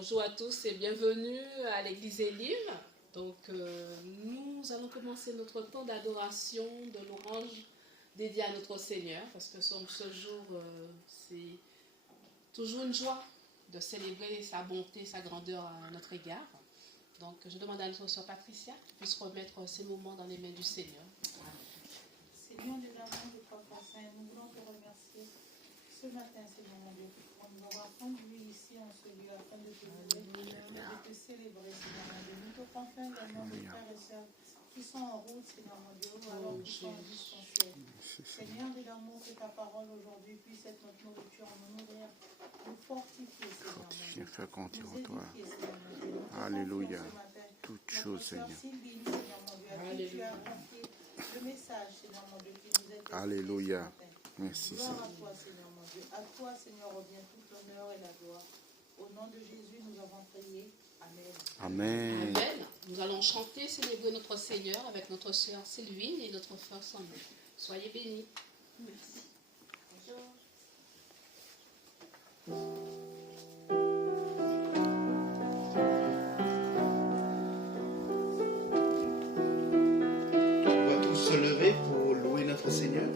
Bonjour à tous et bienvenue à l'église Elim. Donc nous allons commencer notre temps d'adoration, de louange dédié à notre Seigneur, parce que ce jour, c'est toujours une joie de célébrer sa bonté, sa grandeur à notre égard. Donc je demande à notre sœur Patricia qu'elle puisse remettre ces moments dans les mains du Seigneur. Seigneur de l'amour de Papa Saint, nous voulons te remercier ce matin, Seigneur mon Dieu, pour nous avoir conduits ici en ce lieu afin de te louer et de te célébrer, Seigneur mon Dieu. Nous te confions également nos frères et sœurs qui sont en route, Seigneur mon Dieu, ou alors qui sont distanciés. Seigneur de l'amour, que ta parole aujourd'hui puisse être notre nourriture, nous nourrir, nous fortifier, Seigneur mon Dieu. Faire compter en toi. Seigneur mon Dieu. Alléluia. Toutes choses, Seigneur. Sylvie, Seigneur mon Dieu, à qui tu as confié le message, Seigneur mon Dieu, qui vous est expliqué Alléluia. ce matin. Merci, Gloire Seigneur. à toi, Seigneur mon Dieu. À toi, Seigneur, revient tout l'honneur et la gloire. Au nom de Jésus, nous avons prié. Amen. Amen. Amen. Nous allons chanter, célébrer notre Seigneur avec notre sœur Sylvine et notre frère Sandrine. Soyez bénis. Merci. Bonjour. On va tous se lever pour louer notre Seigneur.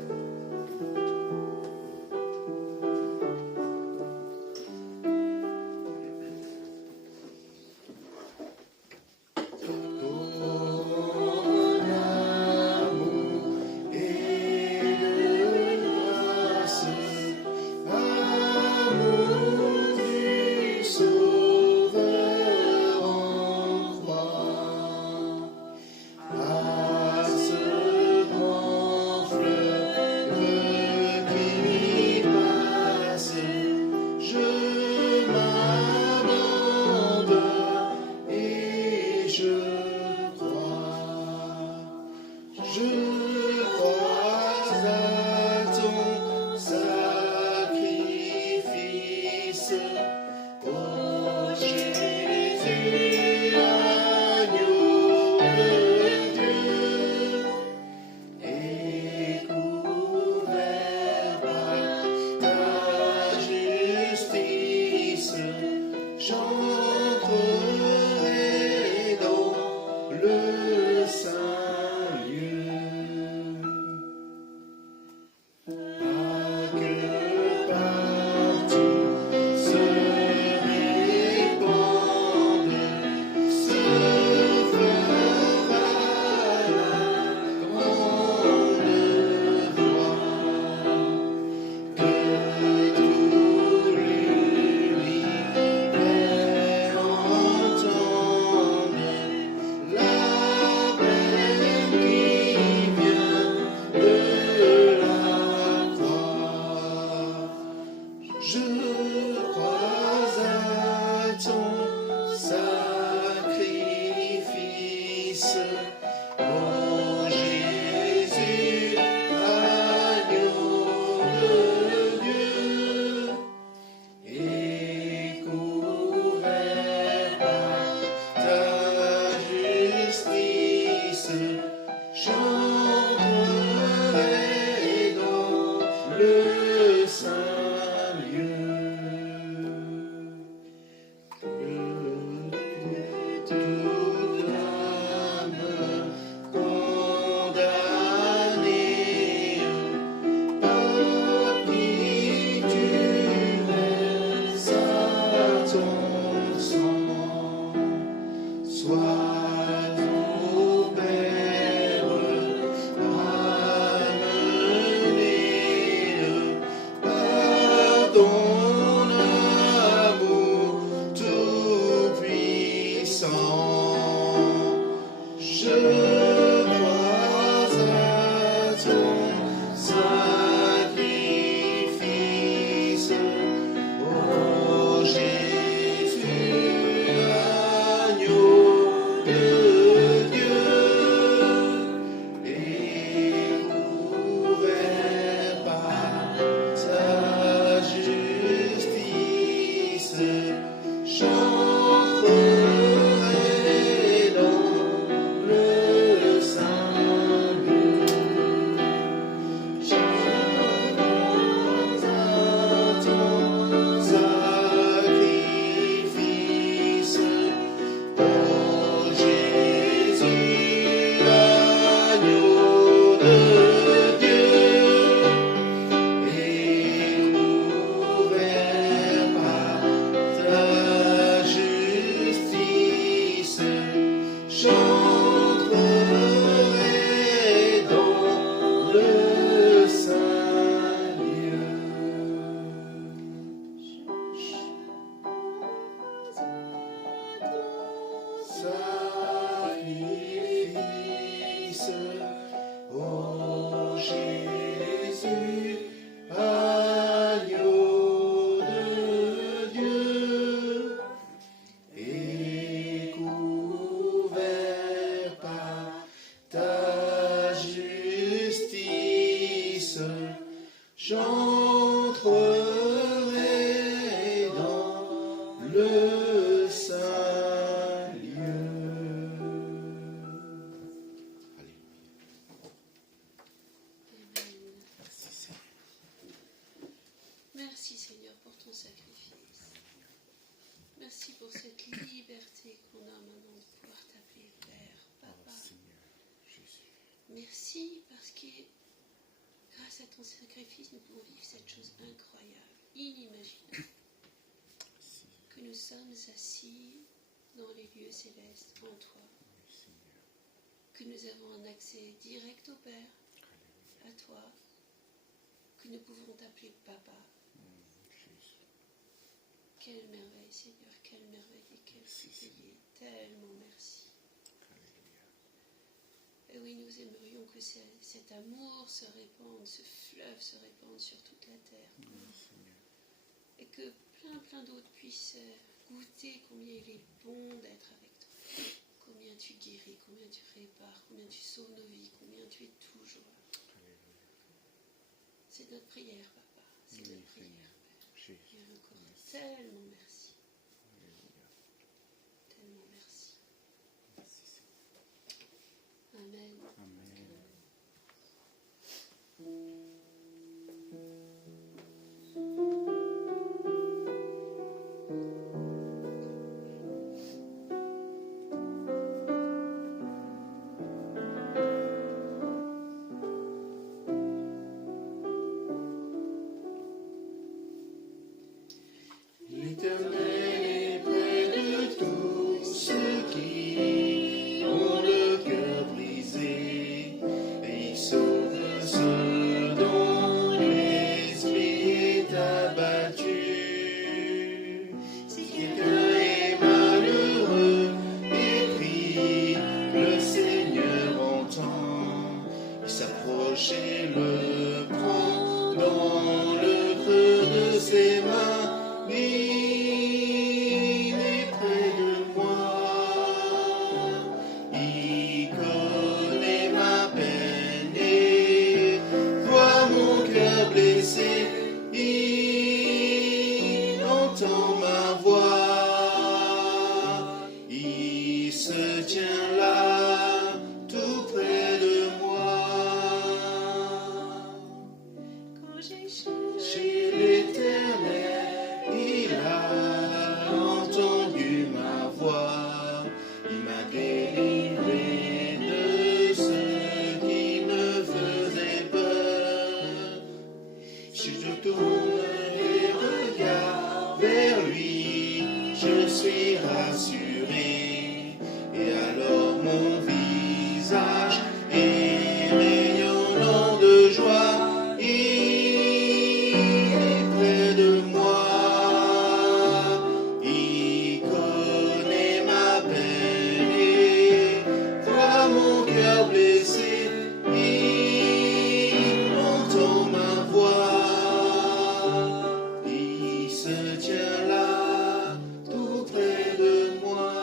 Agneau merci pour cette liberté qu'on a maintenant de pouvoir t'appeler Père, Papa. Merci parce que grâce à ton sacrifice, nous pouvons vivre cette chose incroyable, inimaginable, que nous sommes assis dans les lieux célestes en toi, que nous avons un accès direct au Père, à toi, que nous pouvons t'appeler Papa. Quelle merveille, Seigneur, quelle merveille et quel privilège. Tellement merci. Et oui, nous aimerions que cet amour se répande, ce fleuve se répande sur toute la terre. Et que plein d'autres puissent goûter combien il est bon d'être avec toi. Combien tu guéris, combien tu répares, combien tu sauves nos vies, combien tu es toujours là. C'est notre prière, Papa. C'est notre prière, Père. Et encore tellement merci. Tellement merci. Amen. L'Éternel est près de tous ceux qui ont le cœur brisé, et il sauve ceux dont l'esprit est abattu. Si quelqu'un est malheureux et prie, le Seigneur entend. Il s'approche et le prend dans le creux de ses mains. Il est près de moi, il connaît ma peine et voit mon cœur blessé, il entend ma voix, il se tient là, tout près de moi. Quand j'ai cherché l'Éternel, il a entendu ma voix, il m'a délivré de ce qui me faisait peur. Si je tourne les regards vers lui, je suis rassuré, et alors mon visage est rayonnant de joie, il est près de moi. Blessé, il entend ma voix, il se tient là, tout près de moi.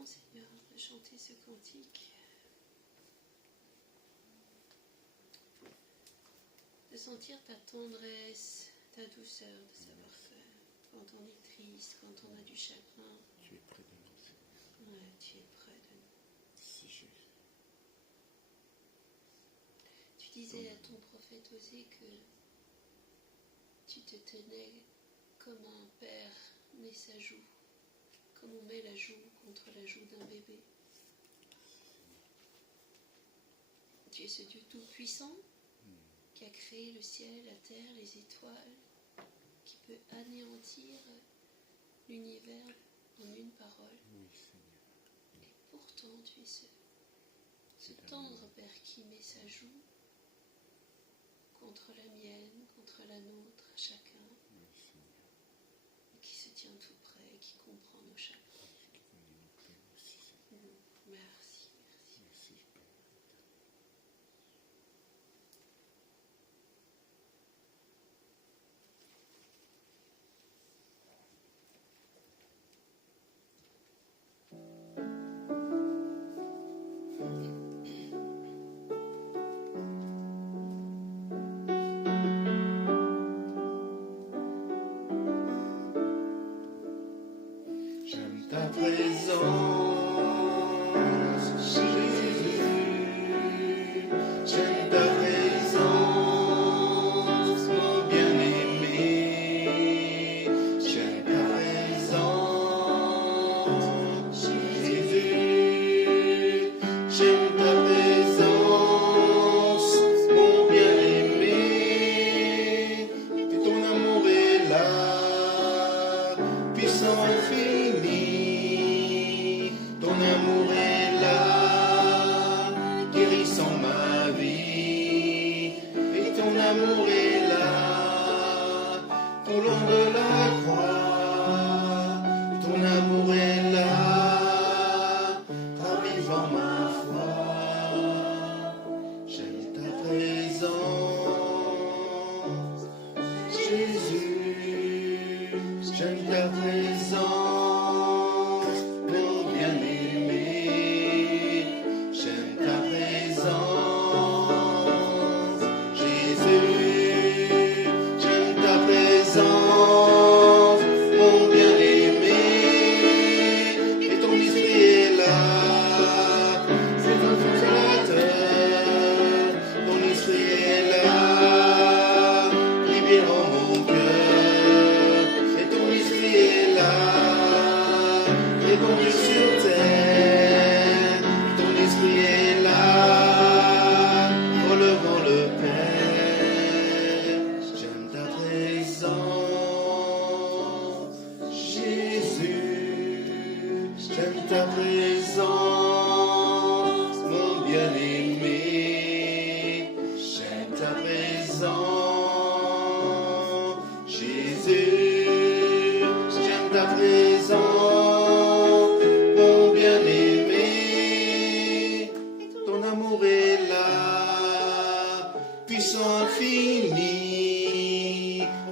maintenant, Seigneur, de chanter ce cantique, de sentir ta tendresse, ta douceur, de savoir que quand on est triste, quand on a du chagrin, Tu es près de nous, Seigneur. ouais, tu es près de nous. Si Jésus. Tu disais à ton prophète Osée que tu te tenais comme un père met sa joue, comme on met la joue contre la joue d'un bébé. Tu es ce Dieu tout-puissant qui a créé le ciel, la terre, les étoiles, qui peut anéantir l'univers en une parole. Oui, Seigneur. Et pourtant, tu es ce tendre Père qui met sa joue contre la mienne, contre la nôtre, à chacun, Oui, Seigneur. et qui se tient tout près, qui comprend nos chagrins. Qui connaît nos peines aussi, Seigneur. Merci, merci. Merci, Père. J'aime ta présence, Jésus. J'aime ta présence, mon bien-aimé. J'aime ta présence, Jésus. J'aime ta présence, mon bien-aimé. Et ton amour est là, puissant infini. Ton amour est là, guérissant ma vie. Et ton amour est là, tout long de la croix. Ton amour est là, ravivant ma foi. J'aime ta présence, Jésus. J'aime ta présence, mon bien-aimé. J'aime ta présence, Jésus. J'aime ta présence, mon bien-aimé. Et ton esprit est là, c'est un consolateur. Ton esprit est là, libérant mon cœur. Et ton esprit est là, répandu sur terre. Ton esprit est là, relevant le Père. J'aime ta présence, Jésus. J'aime ta présence, mon bien-aimé. J'aime ta présence, Jésus. J'aime ta présence, mon bien-aimé. Ton amour est là, puissant infini.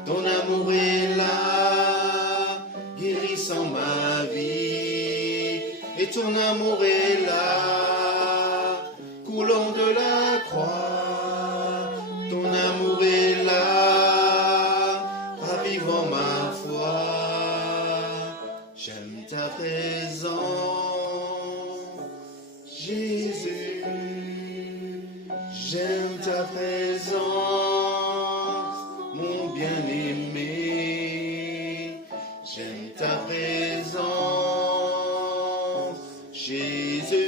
Ton amour est là, guérissant ma vie. Et ton amour est là, coulant de la croix. Ton amour est là, ravivant ma foi. J'aime ta présence, Jésus. J'aime ta présence, mon bien-aimé. J'aime ta présence, Jésus.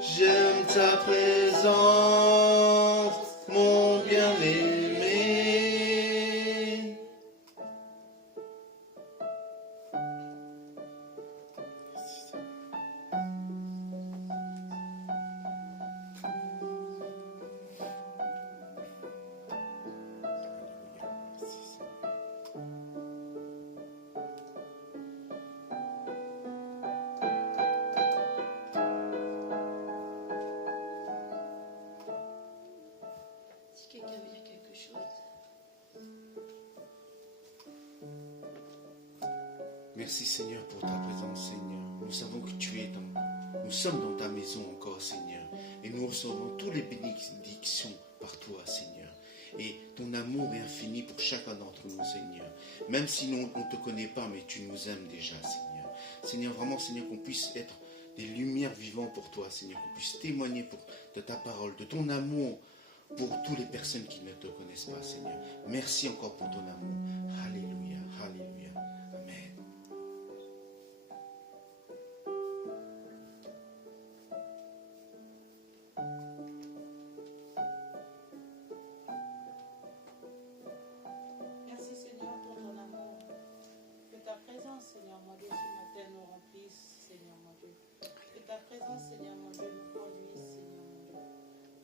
J'aime ta présence, mon bien-aimé. Si quelqu'un veut dire quelque chose, Merci Seigneur pour ta présence, Seigneur. nous savons que nous sommes dans ta maison encore, Seigneur. Et nous recevons toutes les bénédictions par toi, Seigneur. Et ton amour est infini pour chacun d'entre nous, Seigneur. Même si nous, on ne te connaît pas, mais tu nous aimes déjà, Seigneur. Seigneur, vraiment, Seigneur, qu'on puisse être des lumières vivantes pour toi, Seigneur. Qu'on puisse témoigner de ta parole, de ton amour pour toutes les personnes qui ne te connaissent pas, Seigneur. Merci encore pour ton amour. Alléluia, alléluia. Amen. Merci Seigneur pour ton amour. Que ta présence, Seigneur mon Dieu, ce matin nous remplisse, Seigneur mon Dieu. Que ta présence, Seigneur mon Dieu, nous conduise, Seigneur mon Dieu.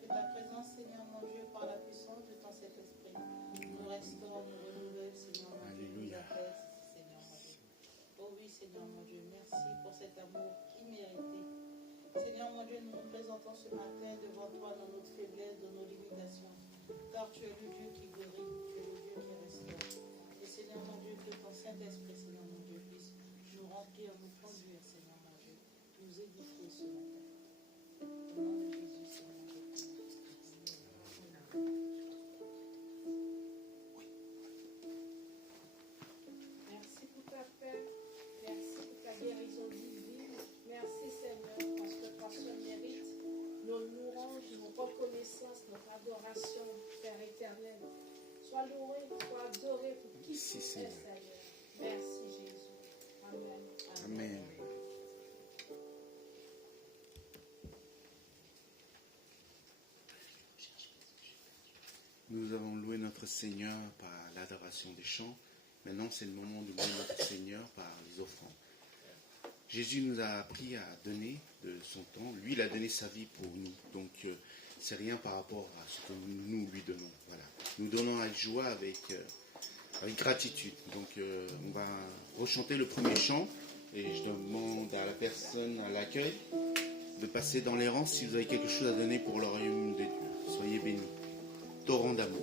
Que ta présence, Seigneur mon Dieu, par la puissance de ton Saint-Esprit, nous restaure, nous renouvelle, Seigneur mon Dieu, nous apaise, Seigneur mon Dieu. Oh oui, Seigneur mon Dieu, merci pour cet amour immérité. Seigneur mon Dieu, nous nous présentons ce matin devant toi dans notre faiblesse, dans nos limitations. Car tu es le Dieu qui guérit, tu es le Dieu qui restaure. Et Seigneur mon Dieu, que ton Saint-Esprit, Seigneur mon Dieu, puisse nous remplir, nous conduire, Seigneur mon Dieu, nous édifier ce matin. Au nom de Jésus, Seigneur mon Dieu. Merci pour ta paix, merci pour ta guérison divine. Merci Seigneur, parce que toi seul mérite nos louanges, nos reconnaissances, notre adoration, Père éternel. Sois loué, sois adoré pour qui tu es, Seigneur. Merci Jésus. Amen. Amen. Nous avons loué notre Seigneur par l'adoration des chants. Maintenant, c'est le moment de louer notre Seigneur par les offrandes. Jésus nous a appris à donner de son temps. Lui, il a donné sa vie pour nous. Donc, c'est rien par rapport à ce que nous lui donnons. Voilà. Nous donnons avec joie, avec gratitude. Donc, on va rechanter le premier chant. Et je demande à la personne à l'accueil de passer dans les rangs si vous avez quelque chose à donner pour le royaume de Dieu. Soyez bénis. Torrent d'amour.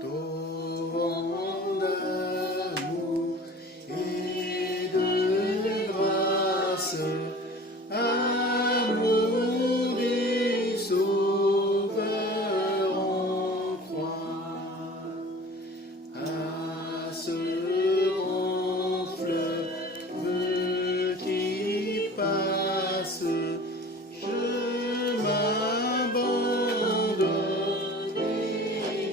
Torrent d'amour et de grâce, amour du Sauveur en croix, à ce grand fleuve qui passe, je m'abandonne et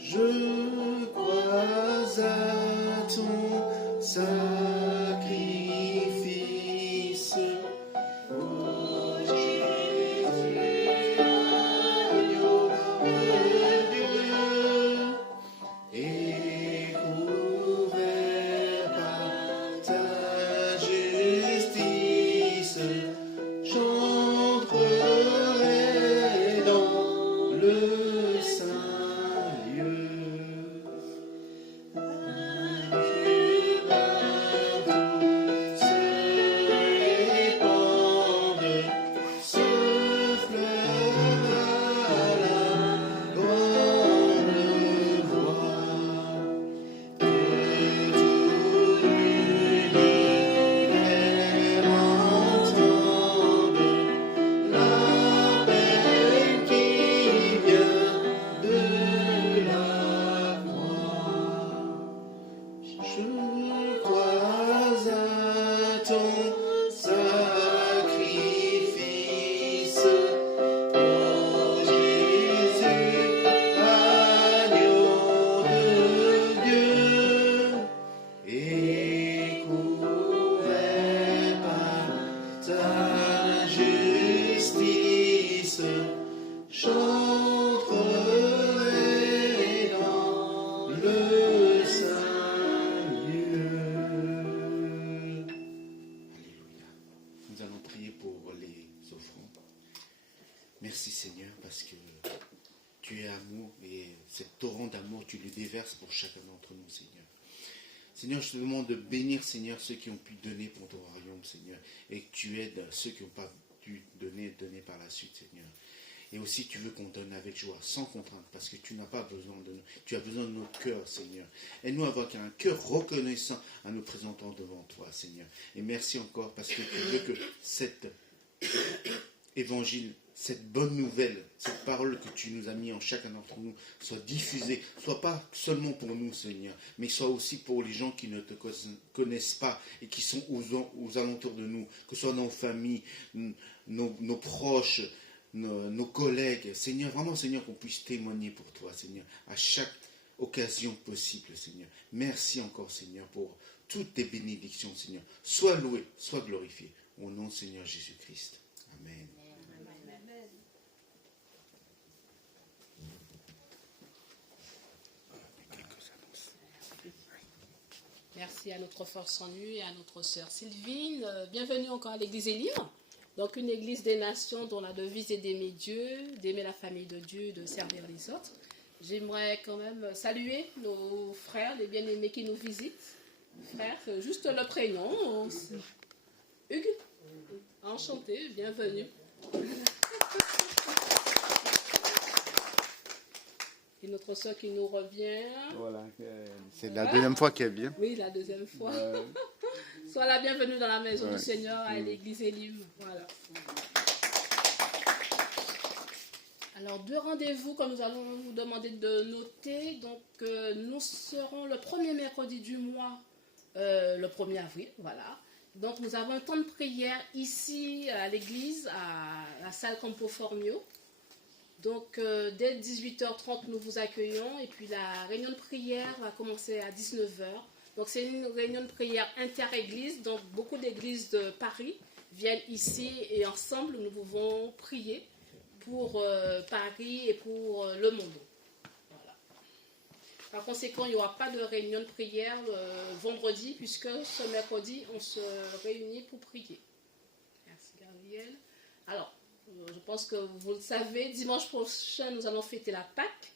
je crois à ton sacrifice. Oh Jésus, agneau de Dieu, et couvert par ta justice, j'entrerai dans le saint lieu. Se répande ce fleuve à la grande voix, que tout l'univers entende l'appel qui vient de la croix. Je crois à ton sacrifice, ô Jésus, agneau de Dieu, et couvert par ta justice, j'entrerai dans le saint lieu. Alléluia. Nous allons prier pour les offrandes. Merci Seigneur parce que tu es amour et cet torrent d'amour tu le déverses pour chacun d'entre nous Seigneur. Seigneur, je te demande de bénir Seigneur ceux qui ont pu donner pour ton royaume Seigneur et que tu aides ceux qui n'ont pas pu donner par la suite Seigneur. Et aussi, tu veux qu'on donne avec joie, sans contrainte, parce que tu n'as pas besoin de nous. Tu as besoin de notre cœur, Seigneur. Aide-nous à avoir un cœur reconnaissant à nous présentant devant toi, Seigneur. Et merci encore, parce que tu veux que cet évangile, cette bonne nouvelle, cette parole que tu nous as mis en chacun d'entre nous, soit diffusée, soit pas seulement pour nous, Seigneur, mais soit aussi pour les gens qui ne te connaissent pas et qui sont aux alentours de nous, que ce soit nos familles, nos proches, nos collègues. Seigneur, vraiment, Seigneur, qu'on puisse témoigner pour toi, Seigneur, à chaque occasion possible, Seigneur. Merci encore, Seigneur, pour toutes tes bénédictions, Seigneur. Sois loué, sois glorifié. Au nom de Seigneur Jésus-Christ. Amen. Merci à notre force en nu et à notre sœur Sylvine. Bienvenue encore à l'église Élim. Donc une église des nations dont la devise est d'aimer Dieu, d'aimer la famille de Dieu, de servir les autres. J'aimerais quand même saluer nos frères, les bien-aimés qui nous visitent. Frère, juste le prénom. Hugues, enchanté, bienvenue. Et notre soeur qui nous revient. Voilà, c'est la deuxième fois qu'elle vient. Oui, la deuxième fois. Sois la bienvenue dans la maison du Seigneur à l'église Élim. Voilà. Alors, 2 rendez-vous que nous allons vous demander de noter. Donc, nous serons le premier mercredi du mois, le 1er avril. Voilà. Donc, nous avons un temps de prière ici à l'église, à la salle Campo Formio. Donc, dès 18h30, nous vous accueillons. Et puis, la réunion de prière va commencer à 19h. Donc, c'est une réunion de prière inter-église. Donc, beaucoup d'églises de Paris viennent ici et ensemble, nous pouvons prier pour Paris et pour le monde. Voilà. Par conséquent, il n'y aura pas de réunion de prière vendredi, puisque ce mercredi, on se réunit pour prier. Merci, Gabriel. Alors, je pense que vous le savez, dimanche prochain, nous allons fêter la Pâque.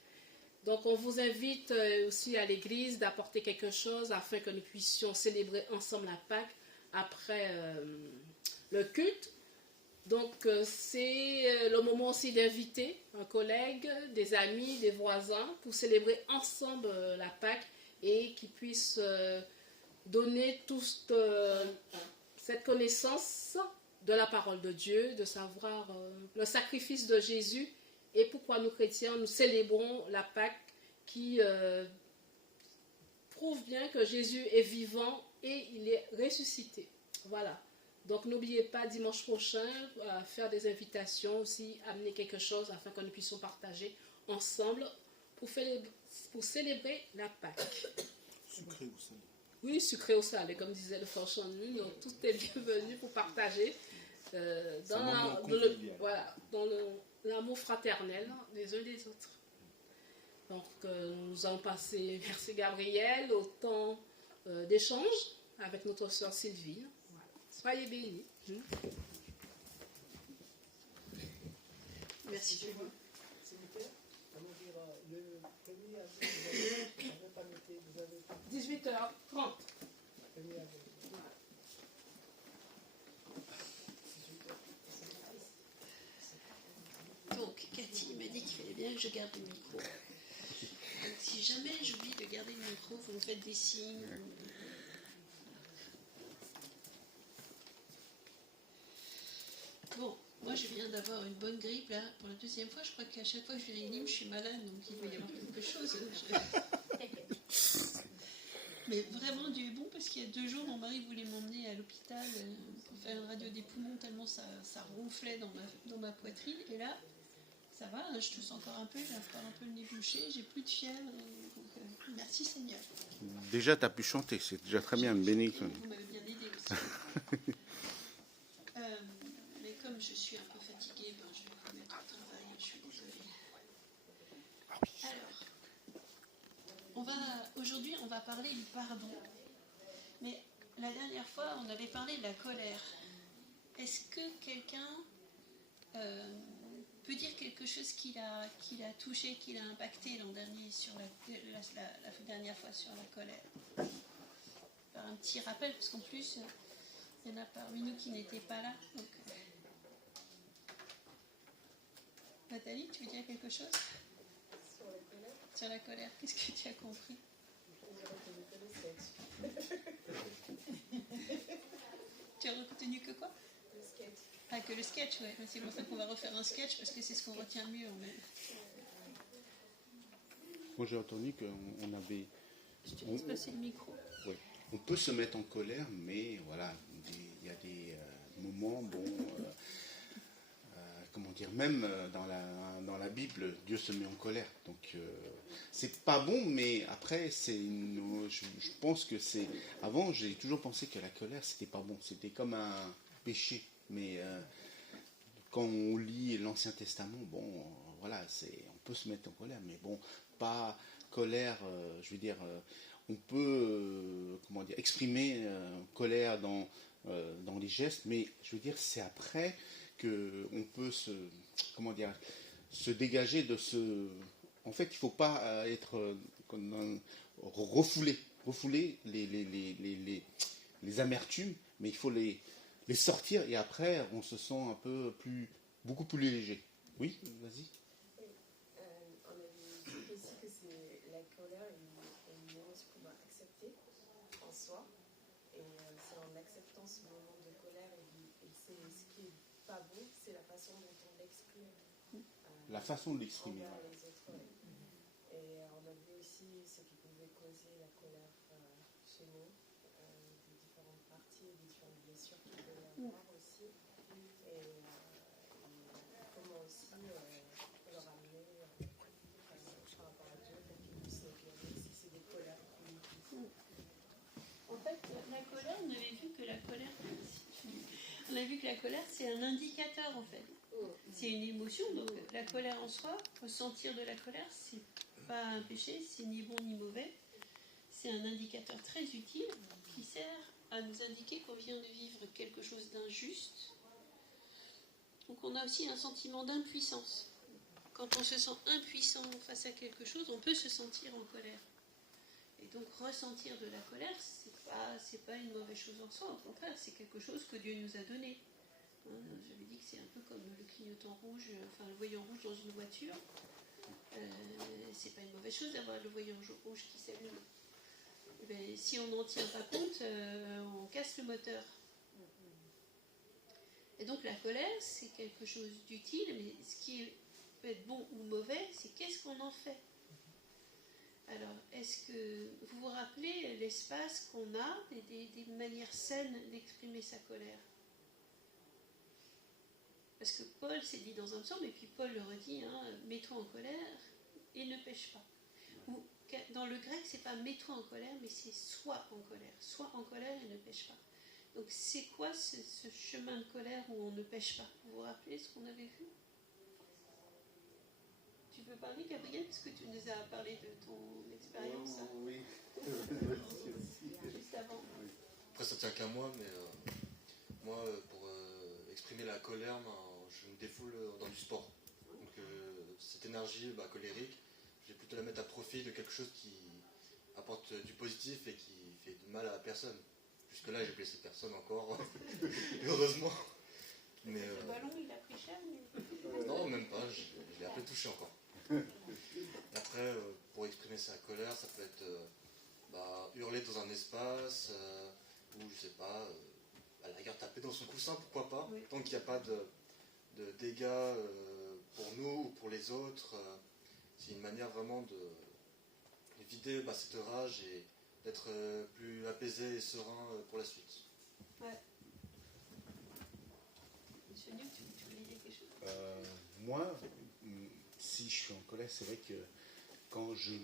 Donc, on vous invite aussi à l'église d'apporter quelque chose afin que nous puissions célébrer ensemble la Pâque après le culte. Donc, c'est le moment aussi d'inviter un collègue, des amis, des voisins pour célébrer ensemble la Pâque et qu'ils puissent donner toute cette connaissance de la parole de Dieu, de savoir le sacrifice de Jésus et pourquoi nous chrétiens, nous célébrons la Pâque qui prouve bien que Jésus est vivant et il est ressuscité. Voilà. Donc n'oubliez pas dimanche prochain à faire des invitations aussi, amener quelque chose afin que nous puissions partager ensemble pour célébrer la Pâque. Sucré ou salé? Oui, sucré ou salé, comme disait le frère Chanu, donc tout est bienvenu pour partager dans l'amour fraternel des uns des autres. Donc nous allons passer, merci Gabriel, au temps d'échange avec notre sœur Sylvine. Voilà. Soyez bénis. Merci. S'il vous plaît, on va dire le 1er avril, vous n'avez pas noté, vous avez 18h30. 1er avril. Donc, Cathy m'a dit qu'il fallait bien que je garde le micro. Donc, si jamais j'oublie de garder le micro, vous me faites des signes. Bon, moi je viens d'avoir une bonne grippe là, pour la deuxième fois. Je crois qu'à chaque fois que je viens à Nîmes, je suis malade, donc il doit y avoir quelque chose. Mais vraiment Dieu est bon, parce qu'il y a 2 jours, mon mari voulait m'emmener à l'hôpital pour faire une radio des poumons, tellement ça ronflait dans ma poitrine. Et là, ça va, je tousse encore un peu, j'ai encore un peu le nez bouché, j'ai plus de fièvre. Donc, merci Seigneur. Déjà, tu as pu chanter, c'est déjà très bien, béni. Vous m'avez bien aidé aussi. Mais comme je suis un peu fatiguée, je vais vous mettre au travail, je suis désolée. Alors, aujourd'hui, on va parler du pardon. Mais la dernière fois, on avait parlé de la colère. Est-ce que quelqu'un peut dire quelque chose qui l'a touché, qui l'a impacté l'an dernier sur la dernière fois sur la colère? Par un petit rappel, parce qu'en plus, il y en a parmi nous qui n'étaient pas là. Donc, Nathalie, tu veux dire quelque chose Sur la colère, sur la colère? Qu'est-ce que tu as compris? je dirais que le sketch. Tu as retenu que quoi? Le sketch. Ah, que le sketch, ouais. C'est pour ça qu'on va refaire un sketch, parce que c'est ce qu'on retient le mieux. Moi j'ai entendu qu'on avait... Je te laisse passer le micro. Oui. On peut se mettre en colère, mais voilà, il y a des moments, comment dire, même dans la Bible, Dieu se met en colère. Donc c'est pas bon, mais après, je pense que c'est... Avant, j'ai toujours pensé que la colère, c'était pas bon. C'était comme un péché. Mais quand on lit l'Ancien Testament, bon, voilà, on peut se mettre en colère, mais bon, pas colère, je veux dire... on peut comment dire, exprimer colère dans les gestes, mais je veux dire, c'est après qu'on peut se dégager de ce... En fait, il ne faut pas être refouler les amertumes, mais il faut les sortir et après, on se sent beaucoup plus léger. Oui, vas-y. On a vu aussi que c'est la colère une émotion qu'on doit accepter en soi. Et c'est en acceptant ce moment de colère et c'est ce qui est pas bon, c'est la façon dont on l'exprime. La façon de l'exprimer. Envers les autres, ouais. Et on a vu aussi ce qui pouvait causer la colère chez nous, des différentes parties, des différentes blessures qu'il peut y avoir aussi. Et comment aussi le ramener par rapport à Dieu, pour qu'il puisse nous guérir si c'est des colères qui... En fait, la colère, on avait vu que la colère, c'est un indicateur en fait. C'est une émotion, donc la colère en soi, ressentir de la colère, c'est pas un péché, c'est ni bon ni mauvais. C'est un indicateur très utile qui sert à nous indiquer qu'on vient de vivre quelque chose d'injuste. Donc on a aussi un sentiment d'impuissance. Quand on se sent impuissant face à quelque chose, on peut se sentir en colère. Et donc ressentir de la colère, c'est pas une mauvaise chose en soi, au contraire, c'est quelque chose que Dieu nous a donné. J'avais dit que c'est un peu comme le clignotant rouge, enfin le voyant rouge dans une voiture. C'est pas une mauvaise chose d'avoir le voyant rouge qui s'allume. Mais si on n'en tient pas compte, on casse le moteur. Et donc la colère, c'est quelque chose d'utile, mais ce qui peut être bon ou mauvais, c'est qu'est-ce qu'on en fait. Alors, est-ce que vous vous rappelez l'espace qu'on a et des manières saines d'exprimer sa colère? Parce que Paul s'est dit dans un psaume, et puis Paul le redit, mets-toi en colère et ne pêche pas. Ou, dans le grec, c'est pas mets-toi en colère, mais c'est sois en colère. Sois en colère et ne pêche pas. Donc c'est quoi ce chemin de colère où on ne pêche pas? Vous vous rappelez ce qu'on avait vu? Tu peux parler, Gabriel, parce que tu nous as parlé de ton expérience. Oui. Juste avant. Après, ça tient qu'à moi, mais moi, pour exprimer la colère, je me défoule dans du sport. Donc, cette énergie colérique, je vais plutôt la mettre à profit de quelque chose qui apporte du positif et qui fait du mal à la personne. Jusque-là, j'ai blessé personne encore, heureusement. Mais, le ballon, il a pris cher non, même pas, je l'ai un peu touché encore. Après, pour exprimer sa colère, ça peut être hurler dans un espace, ou je sais pas, à la rigueur taper dans son coussin, pourquoi pas, oui. Tant qu'il n'y a pas de dégâts pour nous ou pour les autres, c'est une manière vraiment de vider cette rage et d'être plus apaisé et serein pour la suite. Ouais. Monsieur Nuc, tu voulais dire quelque chose? Moi, si je suis en colère, c'est vrai que quand je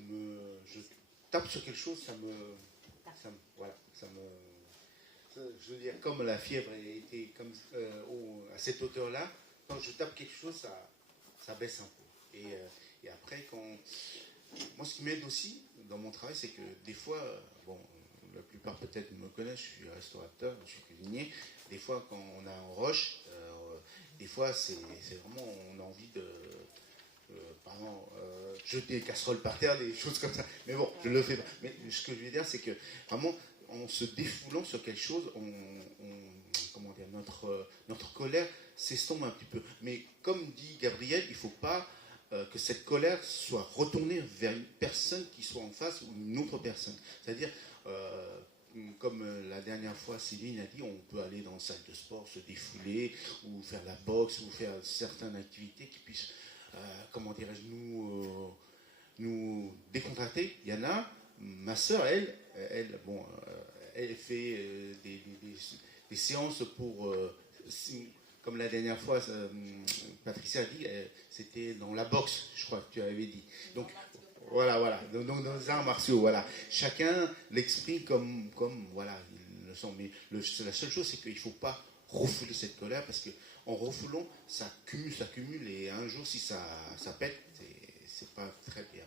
tape sur quelque chose, je veux dire, comme la fièvre était à cette hauteur-là, quand je tape quelque chose, ça baisse un peu. Et après, moi, ce qui m'aide aussi dans mon travail, c'est que des fois, la plupart peut-être me connaissent, je suis restaurateur, je suis cuisinier. Des fois, quand on a un rush, des fois, c'est vraiment, on a envie de, par exemple, jeter des casseroles par terre, des choses comme ça. Mais bon, je le fais pas. Mais ce que je veux dire, c'est que vraiment, en se défoulant sur quelque chose, comment dire, notre colère s'estompe un petit peu. Mais comme dit Gabriel, il ne faut pas que cette colère soit retournée vers une personne qui soit en face ou une autre personne. C'est-à-dire, comme la dernière fois Céline a dit, on peut aller dans une salle de sport, se défouler, ou faire la boxe, ou faire certaines activités qui puissent, comment dirais-je, nous décontracter. Il y en a, ma soeur, elle fait des séances pour, comme la dernière fois, Patricia a dit, c'était dans la boxe, je crois que tu avais dit. Donc, voilà. Donc, dans les arts martiaux, voilà. Chacun l'exprime comme voilà, il le sent. Mais la seule chose, c'est qu'il ne faut pas refouler cette colère, parce qu'en refoulant, ça cumule, et un jour, si ça pète, c'est pas très bien.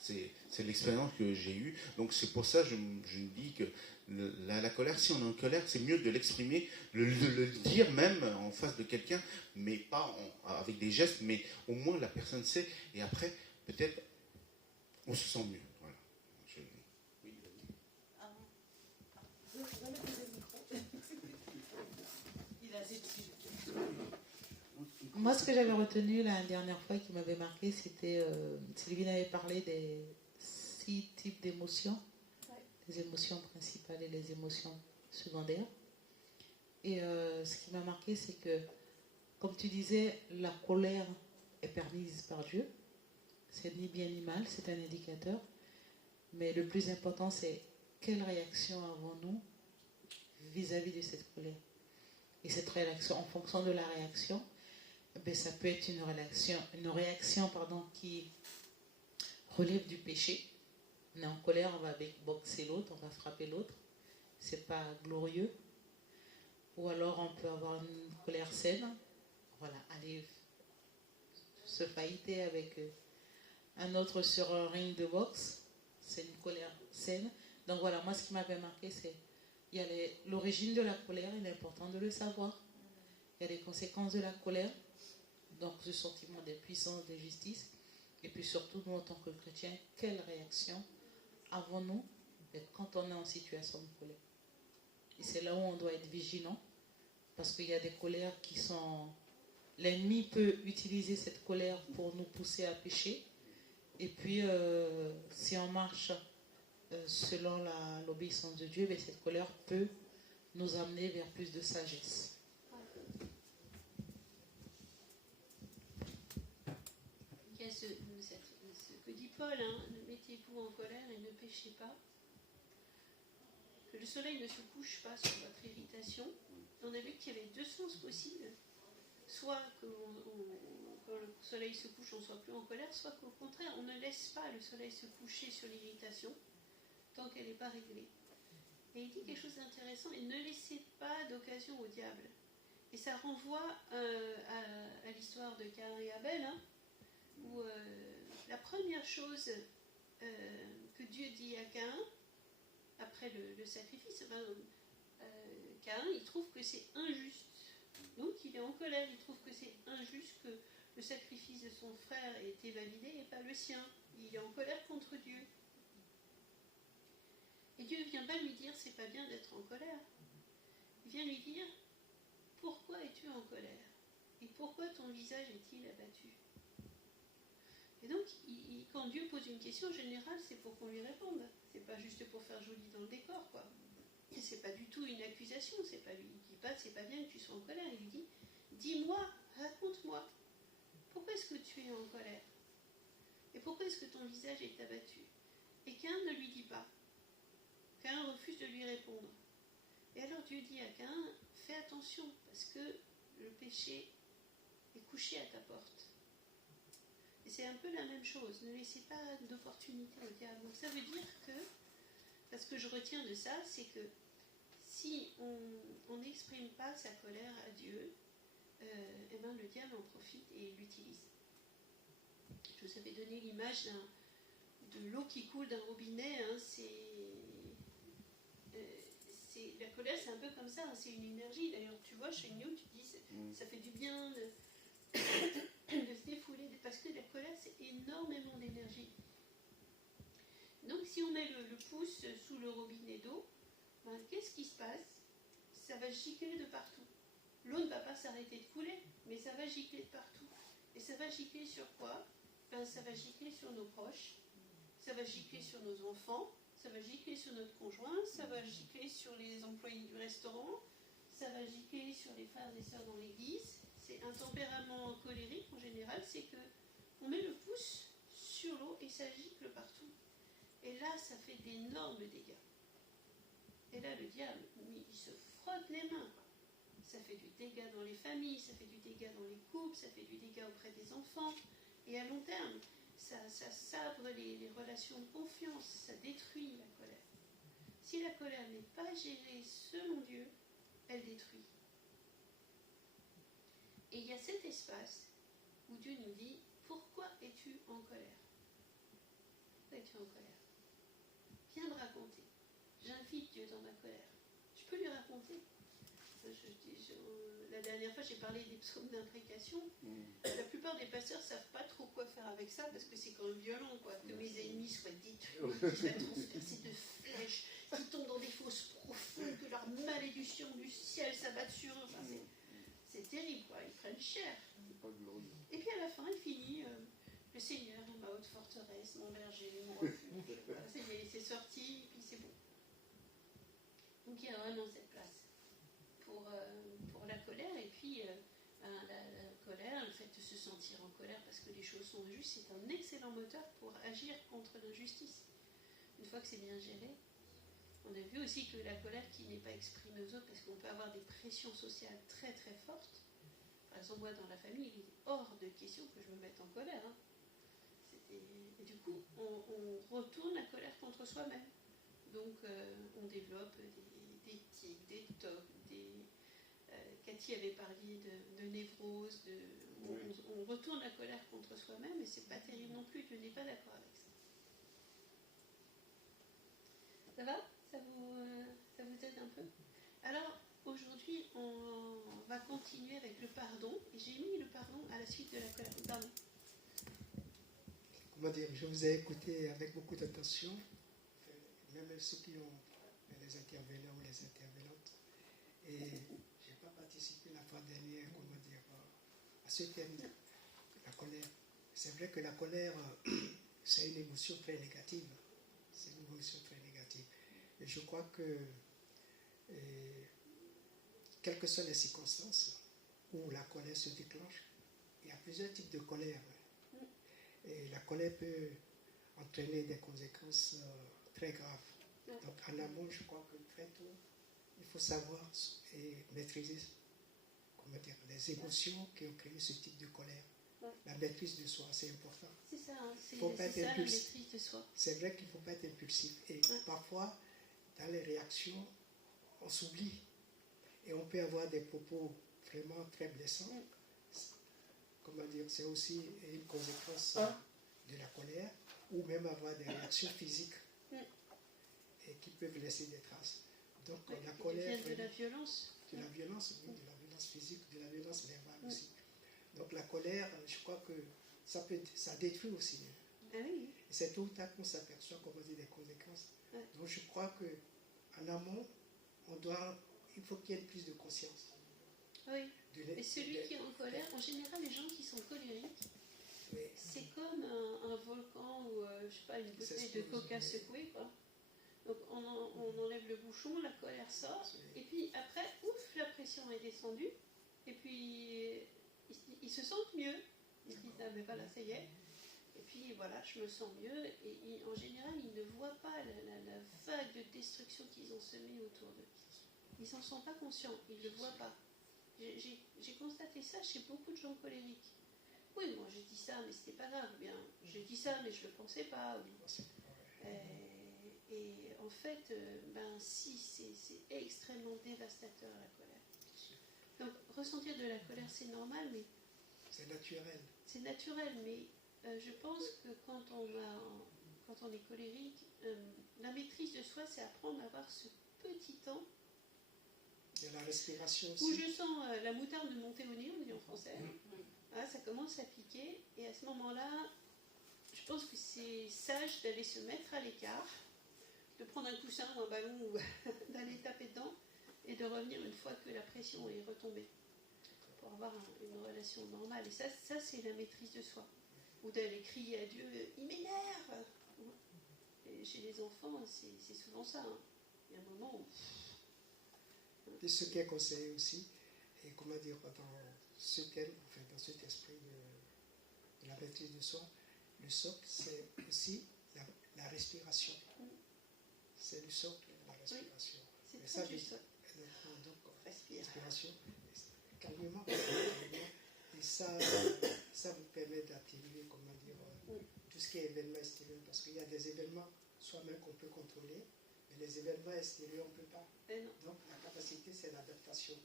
C'est l'expérience que j'ai eue. Donc, c'est pour ça que je dis que la colère, si on est en colère, c'est mieux de l'exprimer, le dire même en face de quelqu'un, mais pas avec des gestes, mais au moins la personne sait, et après, peut-être, on se sent mieux. Voilà. Oui, Moi, ce que j'avais retenu la dernière fois qui m'avait marqué, c'était Sylvie avait parlé des 6 types d'émotions, les émotions principales et les émotions secondaires. Et ce qui m'a marqué, c'est que, comme tu disais, la colère est permise par Dieu. C'est ni bien ni mal, c'est un indicateur. Mais le plus important, c'est quelle réaction avons-nous vis-à-vis de cette colère. Et cette réaction, en fonction de la réaction, ben, ça peut être une réaction qui relève du péché. On est en colère, on va boxer l'autre, on va frapper l'autre. C'est pas glorieux. Ou alors on peut avoir une colère saine. Voilà, aller se failliter avec un autre sur un ring de boxe. C'est une colère saine. Donc voilà, moi ce qui m'avait marqué, c'est il y a l'origine de la colère, il est important de le savoir. Il y a les conséquences de la colère, donc ce sentiment d'impuissance, de justice. Et puis surtout, nous, en tant que chrétiens, quelle réaction avons-nous quand on est en situation de colère? Et c'est là où on doit être vigilant, parce qu'il y a des colères qui sont... L'ennemi peut utiliser cette colère pour nous pousser à pécher. Et puis, si on marche selon l'obéissance de Dieu, cette colère peut nous amener vers plus de sagesse. Il y a ce que dit Paul, hein, mettez-vous en colère et ne péchez pas. Que le soleil ne se couche pas sur votre irritation. On a vu qu'il y avait 2 sens possibles. Soit que quand le soleil se couche, on ne soit plus en colère, soit qu'au contraire, on ne laisse pas le soleil se coucher sur l'irritation tant qu'elle n'est pas réglée. Et il dit quelque chose d'intéressant, et ne laissez pas d'occasion au diable. Et ça renvoie à l'histoire de Caïn et Abel, hein, où la première chose que Dieu dit à Caïn, après le sacrifice, Caïn, il trouve que c'est injuste. Donc il est en colère, il trouve que c'est injuste que le sacrifice de son frère ait été validé et pas le sien. Il est en colère contre Dieu. Et Dieu ne vient pas lui dire c'est pas bien d'être en colère. Il vient lui dire pourquoi es-tu en colère? Et pourquoi ton visage est-il abattu? Et donc, quand Dieu pose une question, en général, c'est pour qu'on lui réponde. C'est pas juste pour faire joli dans le décor, quoi. Et c'est pas du tout une accusation, c'est pas lui qui dit pas c'est pas bien que tu sois en colère. Il lui dit dis-moi, raconte-moi, pourquoi est-ce que tu es en colère? Et pourquoi est-ce que ton visage est abattu? Et Caïn ne lui dit pas. Caïn refuse de lui répondre. Et alors Dieu dit à Caïn, fais attention, parce que le péché est couché à ta porte. Et c'est un peu la même chose, ne laissez pas d'opportunité au diable. Donc ça veut dire que, parce que je retiens de ça, c'est que si on n'exprime pas sa colère à Dieu, eh ben le diable en profite et l'utilise. Je vous avais donné l'image de l'eau qui coule d'un robinet, hein, la colère, c'est un peu comme ça, hein, c'est une énergie. D'ailleurs, tu vois, chez nous, tu dis, ça fait du bien de se défouler, parce que la colère, c'est énormément d'énergie. Donc, si on met le pouce sous le robinet d'eau, ben, qu'est-ce qui se passe? Ça va gicler de partout. l'eau ne va pas s'arrêter de couler, mais ça va gicler de partout. Et ça va gicler sur quoi? Ben, ça va gicler sur nos proches, ça va gicler sur nos enfants, ça va gicler sur notre conjoint, ça va gicler sur les employés du restaurant, ça va gicler sur les frères et sœurs dans l'église. C'est un tempérament colérique en général, c'est que on met le pouce sur l'eau et ça gicle partout. Et là, ça fait d'énormes dégâts. Et là, le diable, il se frotte les mains. Ça fait du dégât dans les familles, ça fait du dégât dans les couples, ça fait du dégât auprès des enfants. Et à long terme, ça sabre les relations de confiance, ça détruit la colère. Si la colère n'est pas gérée selon Dieu, elle détruit. Et il y a cet espace où Dieu nous dit, pourquoi es-tu en colère? Pourquoi es-tu en colère? Viens me raconter. J'invite Dieu dans ma colère. Je peux lui raconter. La dernière fois, j'ai parlé des psaumes d'imprécation. La plupart des pasteurs ne savent pas trop quoi faire avec ça parce que c'est quand même violent, quoi. Que mes ennemis soient détruits, qu'ils soient transpercés de flèches, qu'ils tombent dans des fosses profondes, que leur malédiction du ciel s'abatte sur eux. Enfin, c'est terrible, quoi. Ils prennent cher. Et puis à la fin, il finit le Seigneur est ma haute forteresse, mon berger, mon refuge. Voilà, c'est sorti, et puis c'est bon. Donc il y a vraiment cette place pour la colère, et puis la colère, le fait de se sentir en colère parce que les choses sont injustes, c'est un excellent moteur pour agir contre l'injustice. Une fois que c'est bien géré, on a vu aussi que la colère qui n'est pas exprimée aux autres, parce qu'on peut avoir des pressions sociales très très fortes. Par exemple, moi dans la famille, il est hors de question que je me mette en colère. Hein. Et du coup, on retourne la colère contre soi-même. Donc on développe des tics, des tocs, Cathy avait parlé de névrose, on retourne la colère contre soi-même et c'est pas terrible non plus, Dieu n'est pas d'accord avec ça. Ça va? Ça vous aide un peu? Alors, aujourd'hui, on va continuer avec le pardon, et j'ai mis le pardon à la suite de la colère. Pardon. Comment dire, je vous ai écouté avec beaucoup d'attention, même ceux qui ont les intervenants ou les intervenantes. Et je n'ai pas participé la fois dernière, comment dire, à ce thème, la colère. C'est vrai que la colère, c'est une émotion très négative. C'est une émotion très négative. Et je crois que, quelles que soient les circonstances où la colère se déclenche, il y a plusieurs types de colère. Et la colère peut entraîner des conséquences très graves. Donc en amont, je crois que très tôt, il faut savoir et maîtriser, comment dire, les émotions qui ont créé ce type de colère. La maîtrise de soi, c'est important. C'est ça, hein, c'est ça la maîtrise de soi. C'est vrai qu'il ne faut pas être impulsif. Et parfois, dans les réactions, on s'oublie. Et on peut avoir des propos vraiment très blessants. Comment dire, c'est aussi une conséquence de la colère, ou même avoir des réactions physiques et qui peuvent laisser des traces. Donc la colère... De la violence. De la violence, oui, de la violence physique, de la violence verbale aussi. Donc la colère, je crois que ça détruit aussi. Ah oui. Et c'est tôt ou tard qu'on s'aperçoit, comment dire, des conséquences. Donc je crois qu'en amont, il faut qu'il y ait plus de conscience. Oui. Et celui qui est en colère, en général, les gens qui sont colériques, c'est comme un volcan ou, je sais pas, une bouteille de coca secouée, quoi. Donc on enlève le bouchon, la colère sort, et puis après, ouf, la pression est descendue, et puis ils se sentent mieux. Ils se disent, ah mais voilà, ça y est. Et puis voilà, je me sens mieux, et en général, ils ne voient pas la vague de destruction qu'ils ont semée autour d'eux. Ils n'en sont pas conscients, ils ne le voient pas. J'ai constaté ça chez beaucoup de gens colériques. Oui, moi j'ai dit ça, mais c'était pas grave. Bien, j'ai dit ça, mais je le pensais pas. Et en fait, si, c'est extrêmement dévastateur la colère. Donc ressentir de la colère, c'est normal, mais c'est naturel. C'est naturel, mais je pense que quand on est colérique, la maîtrise de soi, c'est apprendre à avoir ce petit temps. Il y a la respiration aussi. Où je sens la moutarde monter au nez, on dit en français. Ah, ça commence à piquer, et à ce moment-là, je pense que c'est sage d'aller se mettre à l'écart, de prendre un coussin, un ballon, ou d'aller taper dedans, et de revenir une fois que la pression est retombée. pour avoir une relation normale. Et ça c'est la maîtrise de soi. Ou d'aller crier à Dieu, il m'énerve. Et chez les enfants, c'est souvent ça. Hein. Il y a un moment où... Et ce qui est conseillé aussi, et comment dire, dans ce thème, enfin dans cet esprit de la maîtrise de soi, le socle, c'est aussi la respiration. C'est le socle, la respiration. Oui, c'est ça, juste. Donc, Respire. respiration, calmement. Et ça vous permet d'atténuer, comment dire, tout ce qui est événement extérieur. Parce qu'il y a des événements soi-même qu'on peut contrôler, mais les événements extérieurs, on ne peut pas. Donc, la capacité, c'est l'adaptation.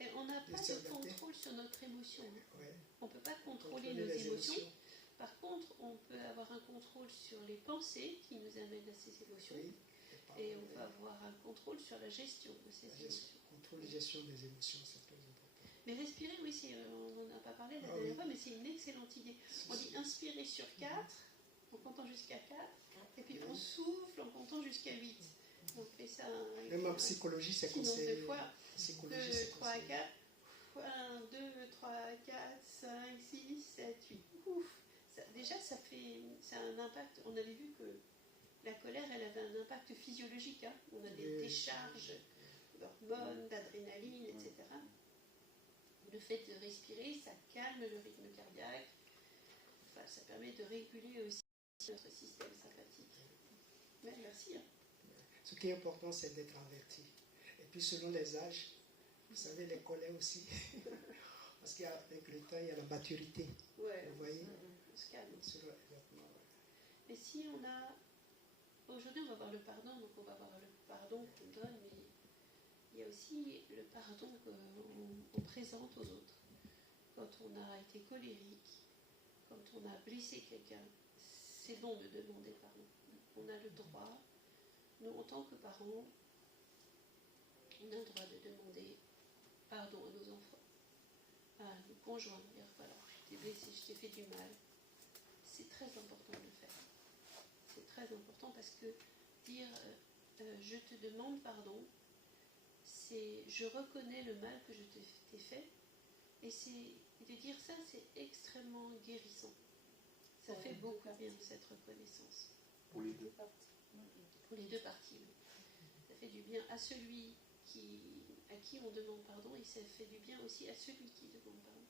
Et on n'a pas de contrôle sur notre émotion. Ouais. On ne peut pas contrôler nos émotions. Par contre, on peut avoir un contrôle sur les pensées qui nous amènent à ces émotions. Oui. Et on peut avoir un contrôle sur la gestion de ces émotions. Contrôle et gestion des émotions, c'est très important. Mais respirer, oui, on n'en a pas parlé la dernière fois, mais c'est une excellente idée. On dit inspirer sur 4, en comptant jusqu'à 4, et puis on souffle en comptant jusqu'à 8. On fait ça même en psychologie, c'est conseillé. 2 fois, 2, 3, 4. 1, 2, 3, 4, 5, 6, 7, 8. Ouf. Déjà, ça a un impact. On avait vu que la colère, elle avait un impact physiologique. Hein. On a des décharges d'hormones, d'adrénaline, etc. Le fait de respirer, ça calme le rythme cardiaque. Enfin, ça permet de réguler aussi notre système sympathique. Mais merci. Hein. Ce qui est important, c'est d'être averti. Et puis, selon les âges, vous savez, les colères aussi. Parce qu'avec le temps, il y a la maturité. Ouais, vous voyez, on se calme. Et si on a... Aujourd'hui, on va voir le pardon, donc on va voir le pardon qu'on donne, mais il y a aussi le pardon qu'on présente aux autres. Quand on a été colérique, quand on a blessé quelqu'un, c'est bon de demander pardon. On a le droit, nous en tant que parents, on a le droit de demander pardon à nos enfants, à nos conjoints, dire voilà, je t'ai blessé, je t'ai fait du mal. C'est très important de le faire. C'est très important parce que dire je te demande pardon, c'est je reconnais le mal que je t'ai fait, et de dire ça, c'est extrêmement guérissant. Ça fait beaucoup de bien, cette reconnaissance. Pour les deux parties. Pour les deux parties, oui. Ça fait du bien à celui à qui on demande pardon, et ça fait du bien aussi à celui qui demande pardon.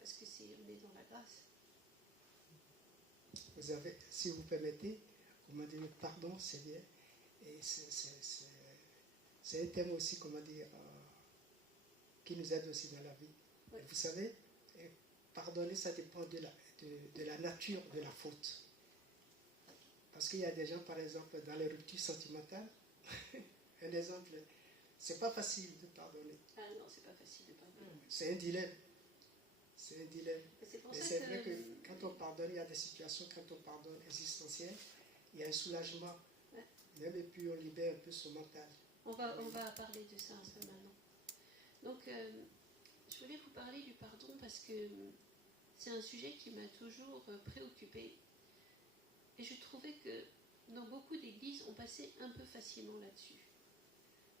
Parce que on est dans la grâce. Vous avez, si vous permettez, comment dire, le pardon, c'est bien. Et c'est un thème aussi, comment dire, qui nous aide aussi dans la vie. Oui. Vous savez, pardonner, ça dépend de la nature de la faute. Parce qu'il y a des gens, par exemple, dans les ruptures sentimentales, un exemple, c'est pas facile de pardonner. Ah non, c'est pas facile de pardonner. C'est un dilemme. C'est un dilemme. Mais c'est vrai que quand on pardonne, il y a des situations, quand on pardonne existentielles, il y a un soulagement. Ouais. Même et puis on libère un peu son mental. On va parler de ça un peu maintenant. Donc, je voulais vous parler du pardon parce que c'est un sujet qui m'a toujours préoccupée. Et je trouvais que dans beaucoup d'églises, on passait un peu facilement là-dessus.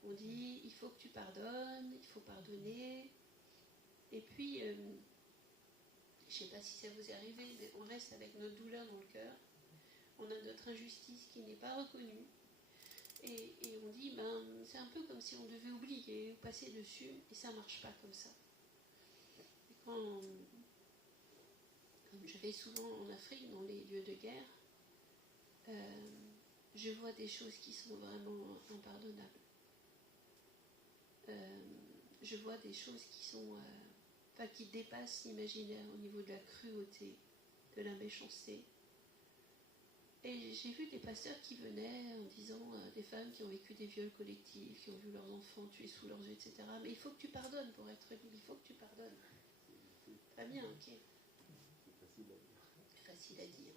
On dit, il faut que tu pardonnes, il faut pardonner. Et puis, je ne sais pas si ça vous est arrivé, mais on reste avec notre douleur dans le cœur. On a notre injustice qui n'est pas reconnue. Et on dit, c'est un peu comme si on devait oublier ou passer dessus, et ça ne marche pas comme ça. Et comme je vais souvent en Afrique, dans les lieux de guerre, je vois des choses qui sont vraiment impardonnables. Je vois des choses qui dépassent l'imaginaire au niveau de la cruauté, de la méchanceté. Et j'ai vu des pasteurs qui venaient en disant des femmes qui ont vécu des viols collectifs, qui ont vu leurs enfants tués sous leurs yeux, etc. Mais il faut que tu pardonnes pour être libre, il faut que tu pardonnes. Très bien, ok. Facile à dire.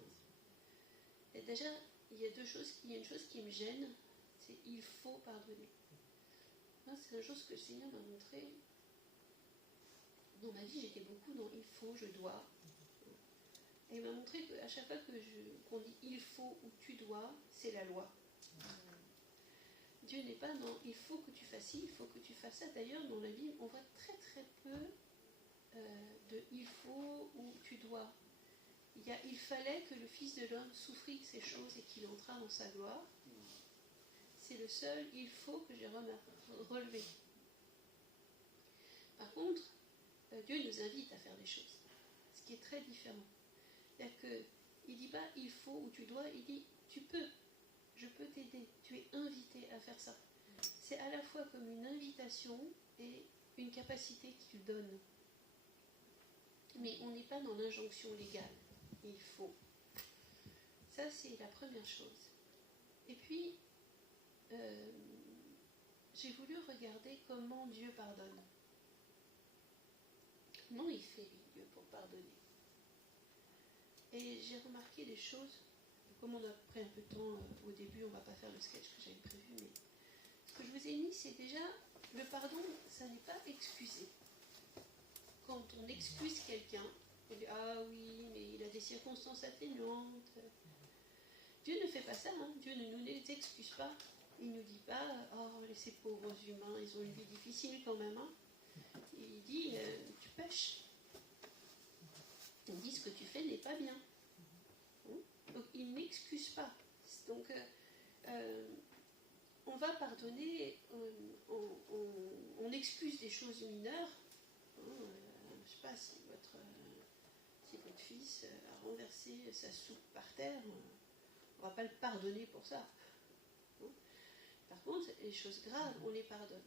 Et déjà, il y a une chose qui me gêne, c'est il faut pardonner. Moi, c'est une chose que le Seigneur m'a montré. Dans ma vie, j'étais beaucoup dans il faut, je dois. Et il m'a montré qu'à chaque fois qu'on dit il faut ou tu dois, c'est la loi. Dieu n'est pas dans il faut que tu fasses ci, il faut que tu fasses ça. D'ailleurs, dans la Bible, on voit très très peu de il faut ou tu dois. Il fallait que le Fils de l'homme souffrit ces choses et qu'il entra dans sa gloire. C'est le seul il faut que j'ai relevé. Par contre, Dieu nous invite à faire des choses, ce qui est très différent. C'est-à-dire qu'il ne dit pas il faut ou tu dois, il dit tu peux, je peux t'aider, tu es invité à faire ça. C'est à la fois comme une invitation et une capacité qu'il donne. Mais on n'est pas dans l'injonction légale, il faut. Ça, c'est la première chose. Et puis, j'ai voulu regarder comment Dieu pardonne. Comment il fait, Dieu, pour pardonner. Et j'ai remarqué des choses. Comme on a pris un peu de temps au début, on ne va pas faire le sketch que j'avais prévu, mais ce que je vous ai mis, c'est déjà, le pardon, ça n'est pas excuser. Quand on excuse quelqu'un, on dit « Ah oui, mais il a des circonstances atténuantes. » Dieu ne fait pas ça, hein. Dieu ne nous les excuse pas. Il ne nous dit pas « Oh, ces pauvres humains, ils ont une vie difficile quand même. Hein. » Il dit « Tu pêches. » Il dit « Ce que tu fais n'est pas bien. » Donc il n'excuse pas. Donc on va pardonner, on excuse des choses mineures. Je ne sais pas si votre fils a renversé sa soupe par terre, on ne va pas le pardonner pour ça. Par contre, les choses graves, on les pardonne.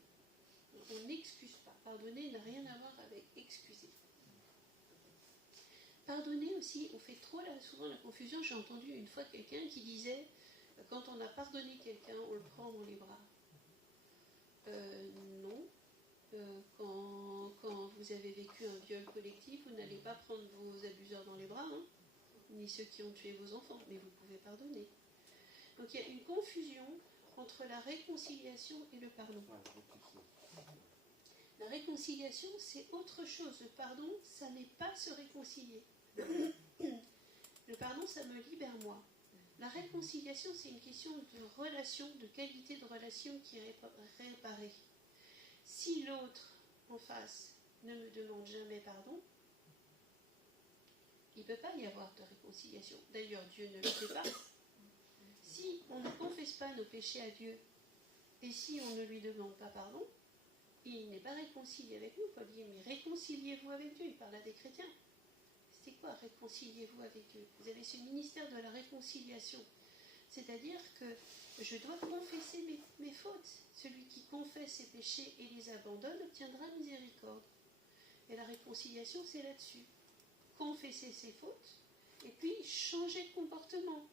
On n'excuse pas. Pardonner n'a rien à voir avec excuser. Pardonner aussi, on fait trop souvent la confusion. J'ai entendu une fois quelqu'un qui disait quand on a pardonné quelqu'un, on le prend dans les bras. Non. Quand vous avez vécu un viol collectif, vous n'allez pas prendre vos abuseurs dans les bras, hein, ni ceux qui ont tué vos enfants, mais vous pouvez pardonner. Donc il y a une confusion entre la réconciliation et le pardon. La réconciliation, c'est autre chose. Le pardon, ça n'est pas se réconcilier. Le pardon, ça me libère moi. La réconciliation, c'est une question de relation, de qualité de relation qui est réparée. Si l'autre en face ne me demande jamais pardon, il ne peut pas y avoir de réconciliation. D'ailleurs, Dieu ne le fait pas. Si on ne confesse pas nos péchés à Dieu, et si on ne lui demande pas pardon, il n'est pas réconcilié avec nous. Paul dit, mais réconciliez-vous avec Dieu. Il parle à des chrétiens. C'est quoi, réconciliez-vous avec Dieu? Vous avez ce ministère de la réconciliation. C'est-à-dire que je dois confesser mes fautes. Celui qui confesse ses péchés et les abandonne obtiendra miséricorde. Et la réconciliation, c'est là-dessus. Confesser ses fautes et puis changer de comportement.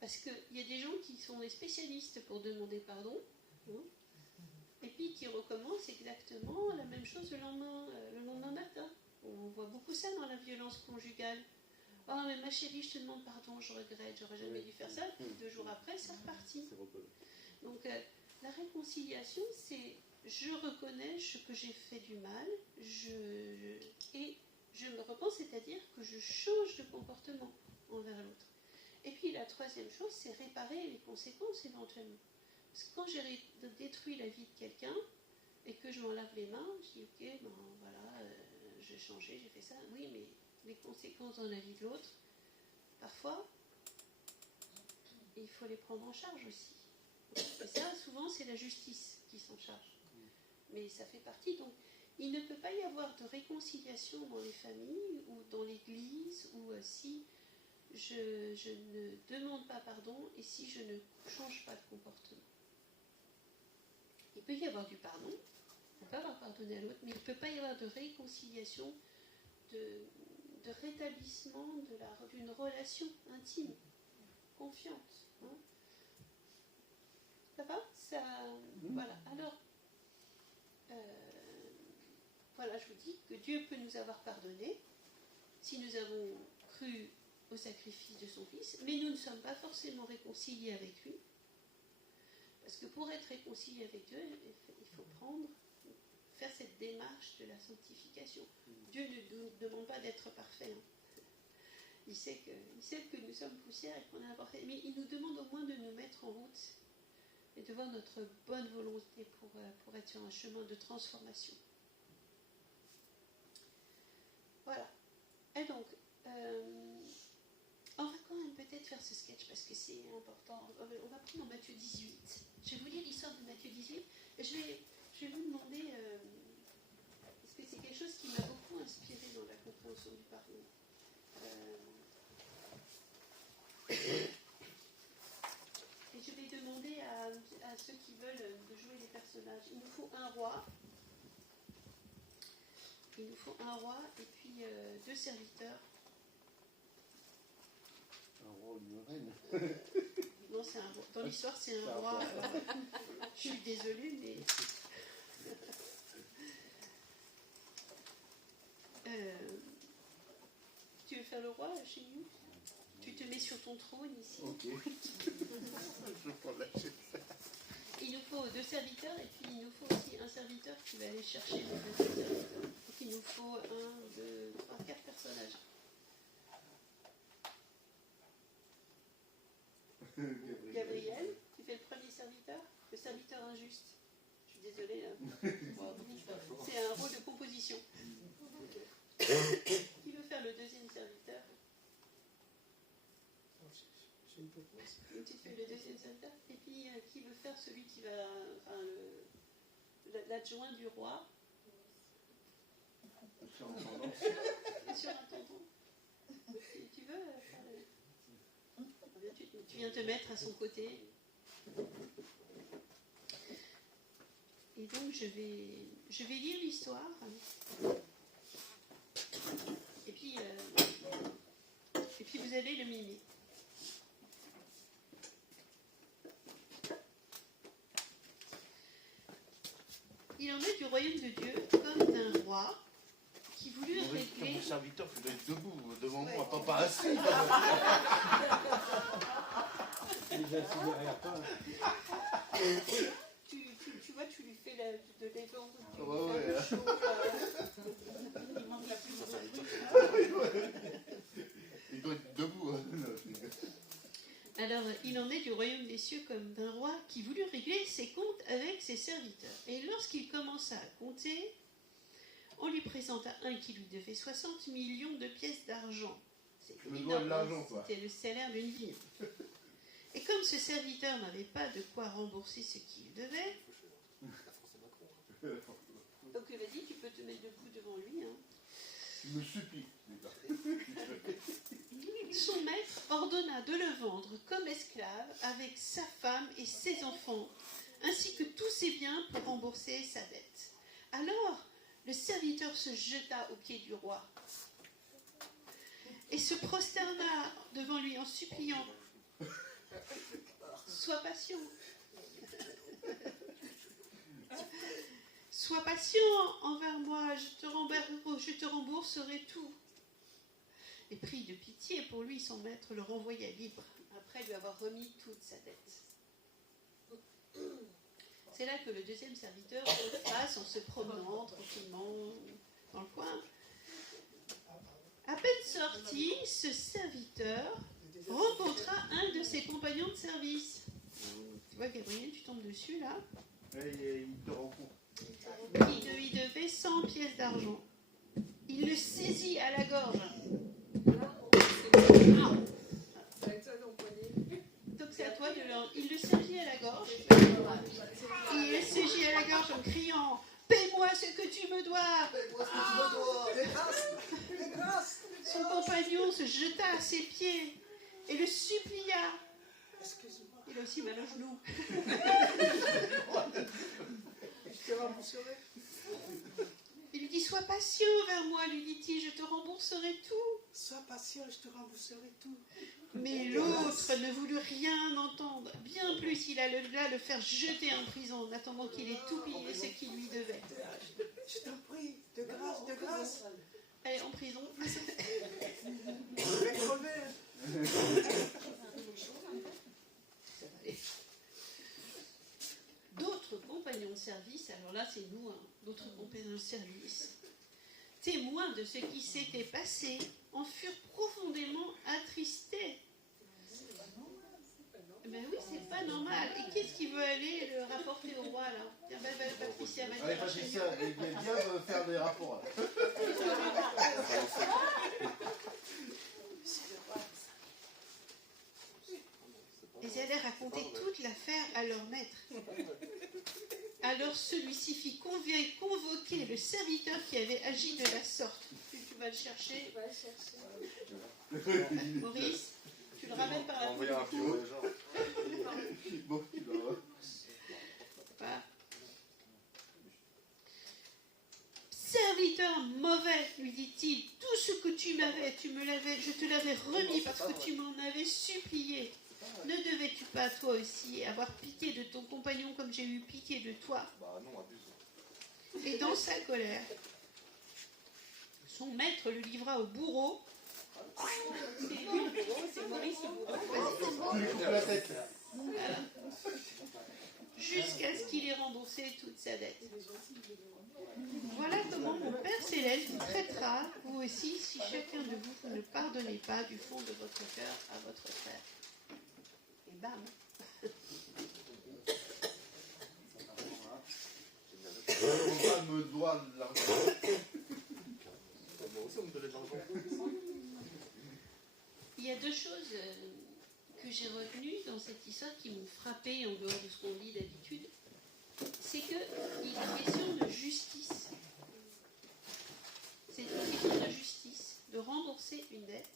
Parce qu'il y a des gens qui sont des spécialistes pour demander pardon, hein, et puis qui recommencent exactement la même chose le lendemain matin. On voit beaucoup ça dans la violence conjugale. « Oh, mais ma chérie, je te demande pardon, je regrette, j'aurais jamais dû faire ça. » Puis 2 jours après, c'est reparti. Donc, la réconciliation, c'est je reconnais ce que j'ai fait du mal, et je me repens, c'est-à-dire que je change de comportement envers l'autre. Et puis la troisième chose, c'est réparer les conséquences éventuellement. Parce que quand j'ai détruit la vie de quelqu'un et que je m'en lave les mains, je dis ok, ben voilà, j'ai changé, j'ai fait ça. Oui, mais les conséquences dans la vie de l'autre, parfois, il faut les prendre en charge aussi. Et ça, souvent, c'est la justice qui s'en charge. Mais ça fait partie. Donc, il ne peut pas y avoir de réconciliation dans les familles ou dans l'église ou si je ne demande pas pardon et si je ne change pas de comportement. Il peut y avoir du pardon, on peut avoir pardonné à l'autre, mais il ne peut pas y avoir de réconciliation, de rétablissement d'une relation intime, confiante. Hein. Ça va? Voilà. Alors, voilà, je vous dis que Dieu peut nous avoir pardonné si nous avons cru au sacrifice de son Fils, mais nous ne sommes pas forcément réconciliés avec lui. Parce que pour être réconcilié avec Dieu, il faut faire cette démarche de la sanctification. Dieu ne nous demande pas d'être parfait. Hein. Il sait que nous sommes poussière et qu'on est imparfait. Mais il nous demande au moins de nous mettre en route et de voir notre bonne volonté pour être sur un chemin de transformation. Voilà. Et donc, on va quand même peut-être faire ce sketch parce que c'est important. On va prendre Matthieu 18. Je vais vous lire l'histoire de Matthieu 18 et je vais vous demander, parce que c'est quelque chose qui m'a beaucoup inspiré dans la compréhension du pardon. Et je vais demander à ceux qui veulent de jouer les personnages. Il nous faut un roi. Il nous faut un roi et puis 2 serviteurs. Un roi ou une reine. Non, c'est un roi. Dans l'histoire, c'est un roi. Je suis désolée, mais... Tu veux faire le roi chez nous? Tu te mets sur ton trône ici. Ok. Je prends la chaise. Il nous faut 2 serviteurs et puis il nous faut aussi un serviteur qui va aller chercher le deuxième serviteur. Donc il nous faut 1, 2, 3, 4 personnages. Gabriel, tu fais le premier serviteur, le serviteur injuste. Je suis désolée. C'est un rôle de composition. Qui veut faire le deuxième serviteur? Je me propose. Donc tu fais le deuxième serviteur. Et puis qui veut faire celui qui va, enfin, l'adjoint du roi? Surintendant. Surintendant. Tu veux faire tu viens te mettre à son côté. Et donc je vais lire l'histoire. Et puis vous allez le mimer. Il en est du royaume de Dieu comme d'un roi qui voulut régler... Mon serviteur, il doit être debout devant moi, pas assis. Déjà assis derrière toi. Tu vois, tu lui fais de l'élan. Ouais. Il manque la plus Il doit être debout. Alors, il en est du royaume des cieux comme d'un roi qui voulut régler ses comptes avec ses serviteurs. Et lorsqu'il commença à compter, on lui présenta un qui lui devait 60 millions de pièces d'argent. C'était énorme, c'était le salaire d'une vie. Et comme ce serviteur n'avait pas de quoi rembourser ce qu'il devait, donc vas-y, tu peux te mettre debout devant lui. Hein. Il me supplie. Son maître ordonna de le vendre comme esclave avec sa femme et ses enfants, ainsi que tous ses biens pour rembourser sa dette. Alors, le serviteur se jeta aux pieds du roi et se prosterna devant lui en suppliant « Sois patient, sois patient envers moi, je te rembourserai tout. » Et pris de pitié pour lui, son maître le renvoya libre, après lui avoir remis toute sa dette. C'est là que le deuxième serviteur passe en se promenant tranquillement dans le coin. À peine sorti, ce serviteur rencontra un de ses compagnons de service. Tu vois, Gabriel, tu tombes dessus, là. Il te rencontre. Qui lui devait 100 pièces d'argent. Il le saisit à la gorge. Donc c'est à toi de le... Il le saisit à la gorge. Il le saisit à la gorge en criant « Paie-moi ce que tu me dois !» Son compagnon se jeta à ses pieds et le supplia. Il a aussi mal au genou. Il lui dit « Sois patient vers moi, lui dit-il, je te rembourserai tout. » Sois patient, je te rembourserai tout. Mais l'autre ne voulut rien entendre. Bien plus, il alla le faire jeter en prison en attendant qu'il ait tout payé ce qu'il lui devait. Je t'en prie, de grâce, de grâce. Allez, en prison. Je vais crever. D'autres compagnons de service, alors là c'est nous, hein, d'autres compagnons de service, témoins de ce qui s'était passé, en furent profondément attristés. Ben oui, c'est pas normal. Et qu'est-ce qui veut aller le rapporter au roi, là. Tiens, Patricia va Allez, Patricia, il vient de faire des rapports. Là. Et ils allaient raconter toute l'affaire à leur maître. Alors celui-ci fit convoquer le serviteur qui avait agi de la sorte. Tu vas le chercher. Maurice, tu le ramènes par la Envoyer un bureau, genre. Bon, voilà. Serviteur mauvais, lui dit-il, tout ce que je te l'avais remis parce que tu m'en avais supplié. Ne devais-tu pas toi aussi avoir pitié de ton compagnon comme j'ai eu pitié de toi? Bah non, abuse. Et dans sa colère, son maître le livra au bourreau. C'est Maurice le bourreau. tu lui coupes la tête. Voilà. Jusqu'à ce qu'il ait remboursé toute sa dette. Voilà comment mon Père Céleste vous traitera, vous aussi, si chacun de vous ne pardonnez pas du fond de votre cœur à votre frère. Et bam. Mon frère me doit de l'argent. Moi aussi, on me donnait de l'argent. Il y a deux choses que j'ai retenues dans cette histoire qui m'ont frappée en dehors de ce qu'on lit d'habitude. C'est qu'il est question de justice. C'est une question de justice, de rembourser une dette.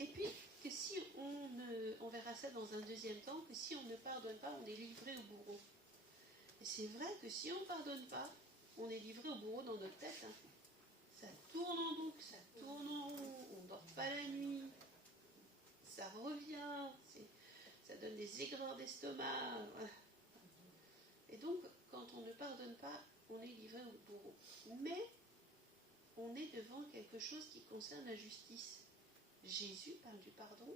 Et puis, que si on verra ça dans un deuxième temps, que si on ne pardonne pas, on est livré au bourreau. Et c'est vrai que si on ne pardonne pas, on est livré au bourreau dans notre tête. Hein. Ça tourne en boucle, ça tourne en rond, on ne dort pas la nuit, ça revient, ça donne des aigreurs d'estomac. Voilà. Et donc, quand on ne pardonne pas, on est livré au bourreau. Mais on est devant quelque chose qui concerne la justice. Jésus parle du pardon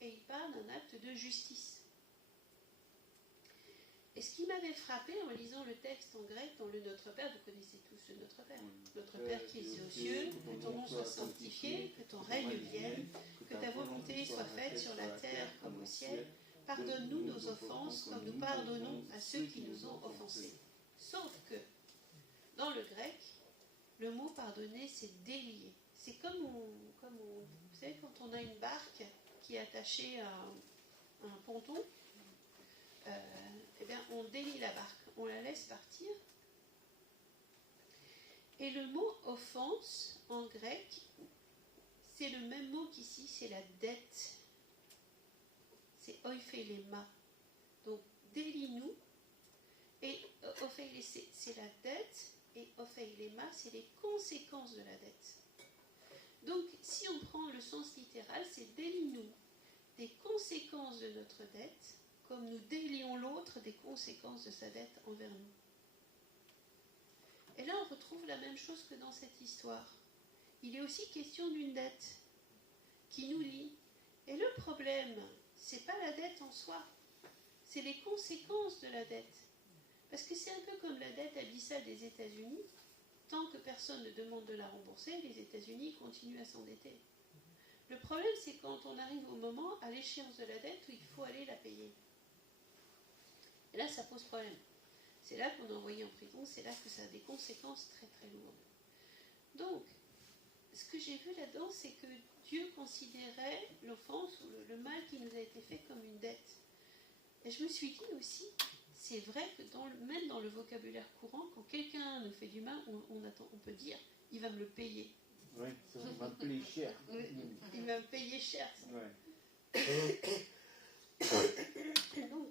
et il parle d'un acte de justice. Et ce qui m'avait frappé en lisant le texte en grec dans le Notre Père, vous connaissez tous le Notre Père. Notre Père qui es aux cieux, que ton nom soit sanctifié, que ton règne vienne, que ta volonté soit faite sur la terre comme au ciel. Pardonne-nous nos offenses comme nous pardonnons à ceux qui nous ont offensés. Sauf que, dans le grec, le mot pardonner, c'est délier. C'est comme vous savez, quand on a une barque qui est attachée à un ponton, eh bien, on délie la barque, on la laisse partir. Et le mot offense, en grec, c'est le même mot qu'ici, c'est la dette. C'est oiphelema. Donc, délie-nous. Et opheile, c'est la dette. Et opheilema, c'est les conséquences de la dette. Donc, si on prend le sens littéral, c'est délie-nous des conséquences de notre dette, comme nous délions l'autre des conséquences de sa dette envers nous. Et là, on retrouve la même chose que dans cette histoire. Il est aussi question d'une dette qui nous lie. Et le problème, c'est pas la dette en soi, c'est les conséquences de la dette. Parce que c'est un peu comme la dette abyssale des États-Unis. Tant que personne ne demande de la rembourser, les États-Unis continuent à s'endetter. Le problème, c'est quand on arrive au moment, à l'échéance de la dette, où il faut aller la payer. Et là, ça pose problème. C'est là qu'on est envoyé en prison, c'est là que ça a des conséquences très très lourdes. Donc, ce que j'ai vu là-dedans, c'est que Dieu considérait l'offense ou le mal qui nous a été fait comme une dette. Et je me suis dit aussi, c'est vrai que même dans le vocabulaire courant, quand quelqu'un nous fait du mal, on peut dire, il va me le payer. Oui, ça va me payer cher. Il va me payer cher. Ouais. Donc,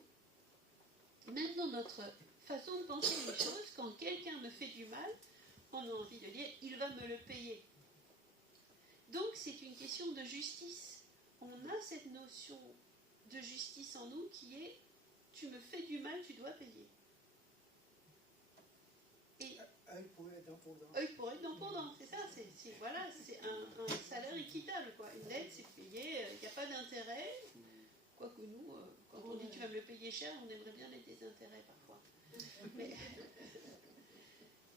même dans notre façon de penser les choses, quand quelqu'un me fait du mal, on a envie de dire, il va me le payer. Donc, c'est une question de justice. On a cette notion de justice en nous qui est, tu me fais du mal, tu dois payer. Et œil pour œil, dent pour dent. œil pour œil, dent pour dent, c'est ça. C'est un salaire équitable, quoi. Une dette, c'est payé, il n'y a pas d'intérêt. Quoique nous, quand on dit tu vas me le payer cher, on aimerait bien mettre des intérêts parfois.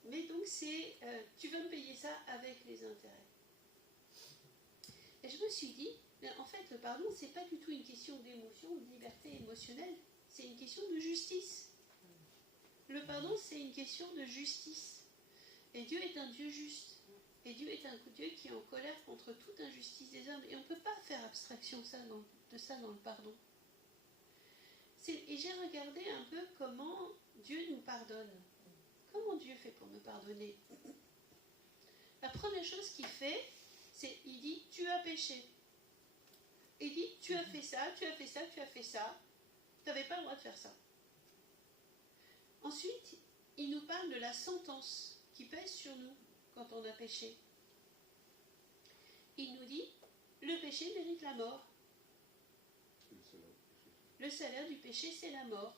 Mais donc c'est, tu vas me payer ça avec les intérêts. Et je me suis dit, en fait, le pardon, c'est pas du tout une question d'émotion ou de liberté émotionnelle. c'est une question de justice. Le pardon, c'est une question de justice. Et Dieu est un Dieu juste. Et Dieu est un Dieu qui est en colère contre toute injustice des hommes. Et on ne peut pas faire abstraction de ça dans le pardon. Et j'ai regardé un peu comment Dieu nous pardonne. Comment Dieu fait pour me pardonner? La première chose qu'il fait, c'est il dit « tu as péché ». Il dit « tu as fait ça, tu as fait ça, tu as fait ça, tu n'avais pas le droit de faire ça ». Ensuite, il nous parle de la sentence qui pèse sur nous quand on a péché. Il nous dit « le péché mérite la mort ». Le salaire du péché, c'est la mort.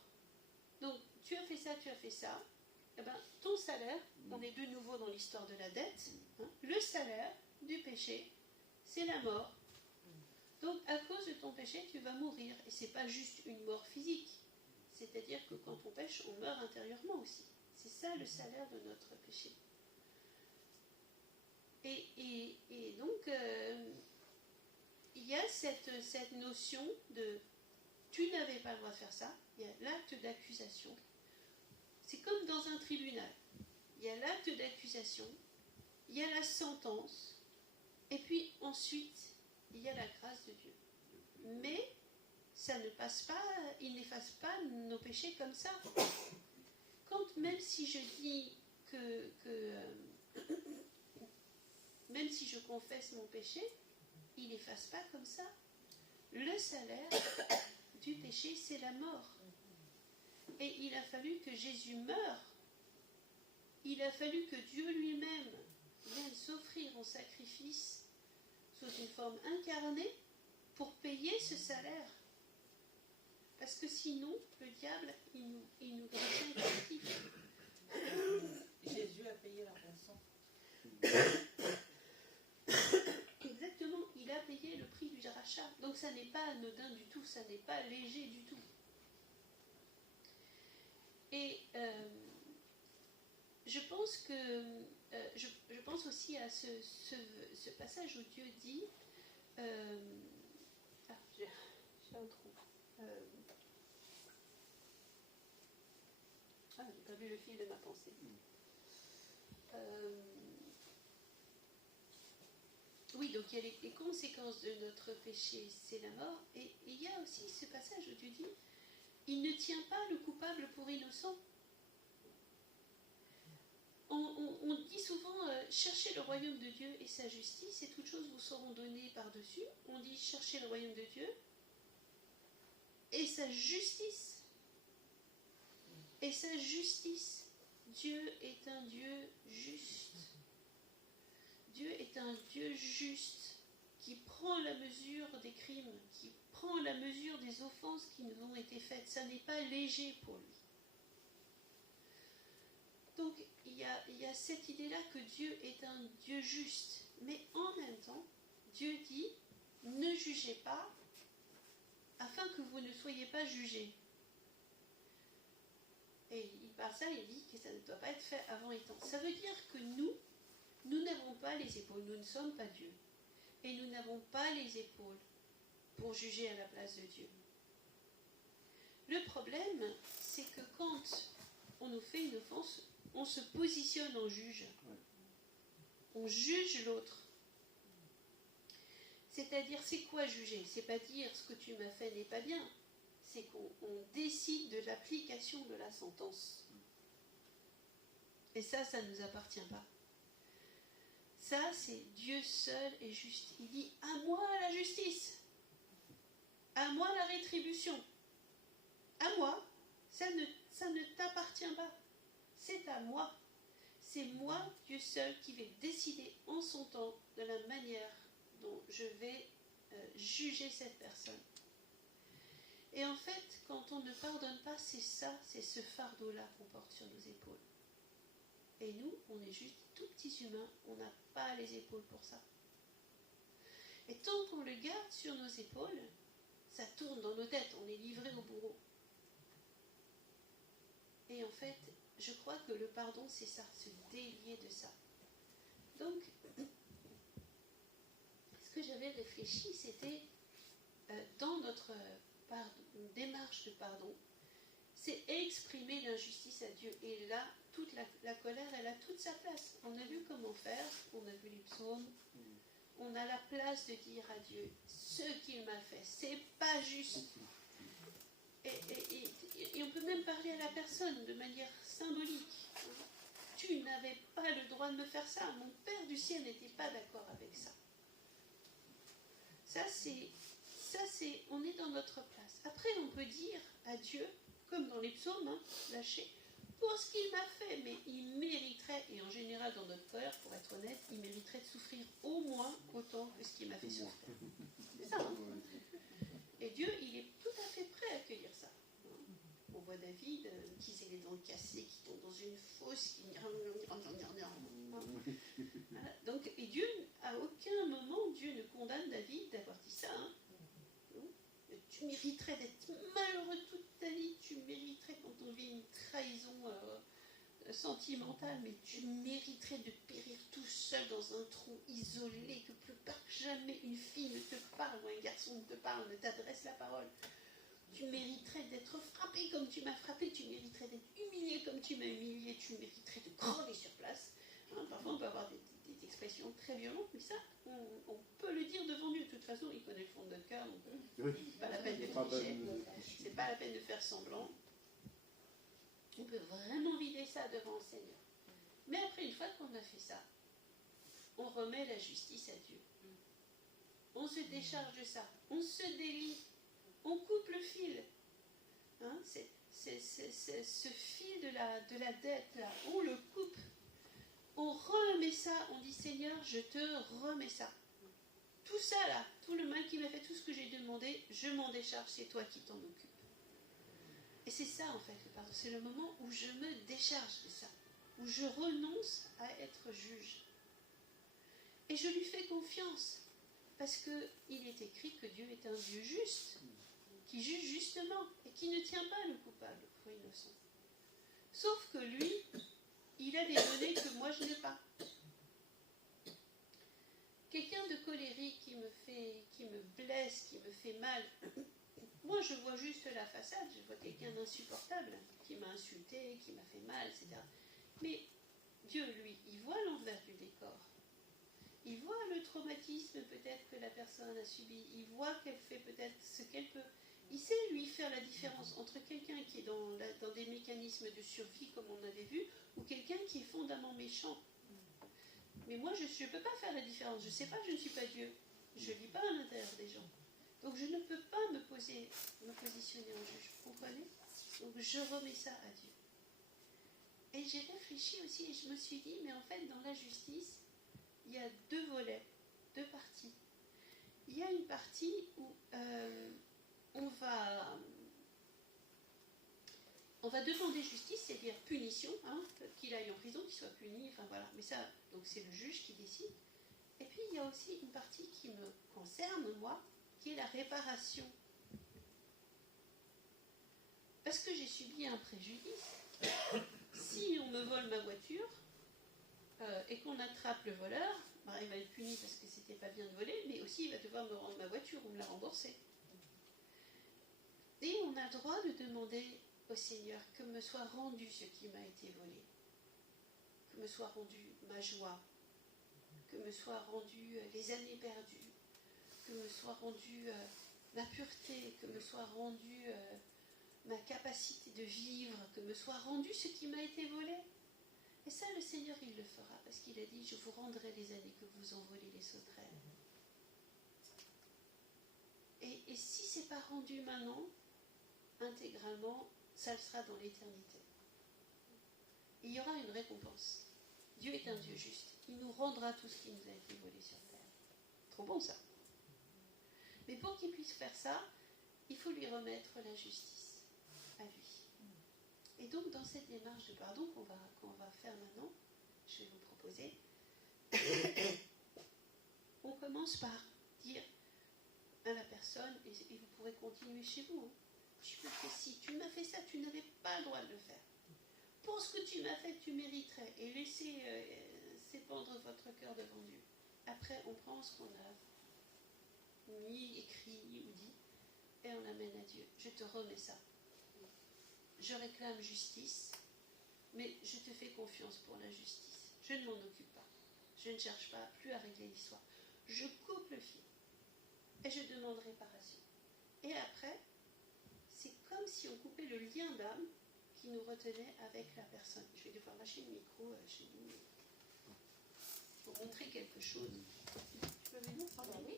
Donc, tu as fait ça, eh ben, ton salaire, on est de nouveau dans l'histoire de la dette, hein, le salaire du péché, c'est la mort. Donc, à cause de ton péché, tu vas mourir. Et ce n'est pas juste une mort physique. C'est-à-dire que quand on pêche, on meurt intérieurement aussi. C'est ça le salaire de notre péché. Et donc, il y a cette notion de tu n'avais pas le droit de faire ça. Il y a l'acte d'accusation. C'est comme dans un tribunal. Il y a l'acte d'accusation, il y a la sentence, et puis ensuite, il y a la grâce de Dieu. Mais ça ne passe pas, il n'efface pas nos péchés comme ça. Même si je dis même si je confesse mon péché, il n'efface pas comme ça. Le salaire du péché, c'est la mort. Et il a fallu que Jésus meure. Il a fallu que Dieu lui-même vienne s'offrir en sacrifice sous une forme incarnée pour payer ce salaire. Parce que sinon, le diable, il nous retient captifs. Jésus a payé la rançon. Exactement, il a payé le prix du rachat. Donc ça n'est pas anodin du tout, ça n'est pas léger du tout. Et je pense que je pense aussi à ce passage où Dieu dit j'ai un trou. J'ai perdu le fil de ma pensée. Oui, donc il y a les conséquences de notre péché, c'est la mort. Et il y a aussi ce passage où Dieu dit il ne tient pas le coupable pour innocent. On dit souvent cherchez le royaume de Dieu et sa justice, et toutes choses vous seront données par-dessus. On dit cherchez le royaume de Dieu et sa justice. Et sa justice. Dieu est un Dieu juste. Dieu est un Dieu juste qui prend la mesure des crimes, qui prend la mesure des offenses qui nous ont été faites. Ça n'est pas léger pour lui. Donc, il y a cette idée-là que Dieu est un Dieu juste. Mais en même temps, Dieu dit, ne jugez pas, afin que vous ne soyez pas jugés. Et par ça, il dit que ça ne doit pas être fait avant les temps. Ça veut dire que nous n'avons pas les épaules, nous ne sommes pas Dieu. Et nous n'avons pas les épaules pour juger à la place de Dieu. Le problème, c'est que quand on nous fait une offense, on se positionne en juge. On juge l'autre. C'est-à-dire, c'est quoi juger? C'est pas dire ce que tu m'as fait n'est pas bien. C'est qu'on décide de l'application de la sentence. Et ça ne nous appartient pas. Ça, c'est Dieu seul et juste. Il dit, à moi la justice. À moi la rétribution. À moi, ça ne t'appartient pas. C'est à moi. C'est moi, Dieu seul, qui vais décider en son temps de la manière dont je vais juger cette personne. Et en fait, quand on ne pardonne pas, c'est ce fardeau-là qu'on porte sur nos épaules. Et nous, on est juste tout petits humains, on n'a pas les épaules pour ça. Et tant qu'on le garde sur nos épaules, ça tourne dans nos têtes, on est livré au bourreau. Et en fait, je crois que le pardon, c'est ça, se délier de ça. Donc, ce que j'avais réfléchi, c'était dans notre démarche de pardon, c'est exprimer l'injustice à Dieu. Et là, toute la colère, elle a toute sa place. On a vu comment faire, on a vu les psaumes. On a la place de dire à Dieu ce qu'il m'a fait, c'est pas juste. Et on peut même parler à la personne de manière symbolique. Tu n'avais pas le droit de me faire ça. Mon Père du ciel n'était pas d'accord avec ça. Ça c'est, on est dans notre place. Après, on peut dire à Dieu, comme dans les psaumes, lâcher, pour ce qu'il m'a fait, mais il mériterait, et en général dans notre cœur, pour être honnête, il mériterait de souffrir au moins autant que ce qu'il m'a fait souffrir. C'est ça, Et Dieu, il est tout à fait prêt à accueillir ça. On voit David qui s'est les dents cassées, qui tombe dans une fosse, qui... Voilà. Donc, et Dieu, à aucun moment, Dieu ne condamne David d'avoir dit ça. Tu mériterais d'être malheureux toute ta vie, tu mériterais quand on vit une trahison sentimentale, mais tu mériterais de périr tout seul dans un trou isolé, que plus jamais une fille ne te parle ou un garçon ne te parle, ne t'adresse la parole. Tu mériterais d'être frappé comme tu m'as frappé, tu mériterais d'être humilié comme tu m'as humilié, tu mériterais de crever sur place. Parfois on peut avoir des expressions très violentes, mais ça, on peut le dire devant Dieu. De toute façon, il connaît le fond de notre cœur, donc c'est pas la peine de tricher, c'est pas la peine de faire semblant. On peut vraiment vider ça devant le Seigneur. Mais après, une fois qu'on a fait ça, on remet la justice à Dieu. On se décharge de ça, on se délie, on coupe le fil. C'est ce fil de la dette, là, on le coupe. On remet ça, on dit Seigneur, je te remets ça. Tout ça là, tout le mal qui m'a fait, tout ce que j'ai demandé, je m'en décharge, c'est toi qui t'en occupes. Et c'est ça en fait le pardon, c'est le moment où je me décharge de ça, où je renonce à être juge. Et je lui fais confiance, parce qu'il est écrit que Dieu est un Dieu juste, qui juge justement, et qui ne tient pas le coupable pour innocent. Sauf que lui, il a des données que moi je n'ai pas. Quelqu'un de colérique qui me blesse, qui me fait mal, moi je vois juste la façade, je vois quelqu'un d'insupportable, qui m'a insulté, qui m'a fait mal, etc. Mais Dieu, lui, il voit l'envers du décor. Il voit le traumatisme peut-être que la personne a subi, il voit qu'elle fait peut-être ce qu'elle peut. Il sait, lui, faire la différence entre quelqu'un qui est dans des mécanismes de survie, comme on avait vu, ou quelqu'un qui est fondamentalement méchant. Mais moi, je ne peux pas faire la différence. Je ne sais pas, je ne suis pas Dieu. Je ne lis pas à l'intérieur des gens. Donc, je ne peux pas me positionner en juge. Vous comprenez? Donc, je remets ça à Dieu. Et j'ai réfléchi aussi, et je me suis dit, mais en fait, dans la justice, il y a deux volets, deux parties. Il y a une partie où on va demander justice, c'est-à-dire punition, qu'il aille en prison, qu'il soit puni, enfin voilà. Mais ça, donc c'est le juge qui décide. Et puis il y a aussi une partie qui me concerne, moi, qui est la réparation. Parce que j'ai subi un préjudice. Si on me vole ma voiture et qu'on attrape le voleur, il va être puni parce que c'était pas bien de voler, mais aussi il va devoir me rendre ma voiture ou me la rembourser. Et on a le droit de demander au Seigneur que me soit rendu ce qui m'a été volé, que me soit rendu ma joie, que me soit rendu les années perdues, que me soit rendu ma pureté, que me soit rendu ma capacité de vivre, que me soit rendu ce qui m'a été volé. Et ça, le Seigneur, il le fera, parce qu'il a dit, je vous rendrai les années que vous en volez les sauterelles. Et si ce n'est pas rendu maintenant, intégralement, ça le sera dans l'éternité. Il y aura une récompense. Dieu est un Dieu juste. Il nous rendra tout ce qui nous a été volé sur terre. Trop bon ça. Mais pour qu'il puisse faire ça, il faut lui remettre la justice à lui. Et donc dans cette démarche de pardon qu'on va faire maintenant, je vais vous proposer, on commence par dire à la personne, et vous pourrez continuer chez vous, si tu m'as fait ça, tu n'avais pas le droit de le faire. Pour ce que tu m'as fait, tu mériterais. Et laissez s'épandre votre cœur devant Dieu. Après, on prend ce qu'on a mis, écrit ou dit, et on l'amène à Dieu. Je te remets ça. je réclame justice, mais je te fais confiance pour la justice. Je ne m'en occupe pas. Je ne cherche pas plus à régler l'histoire. Je coupe le fil et je demande réparation. Et après, c'est comme si on coupait le lien d'âme qui nous retenait avec la personne. Je vais devoir lâcher le micro chez nous pour montrer quelque chose. Tu peux venir, Sandrine? Oui.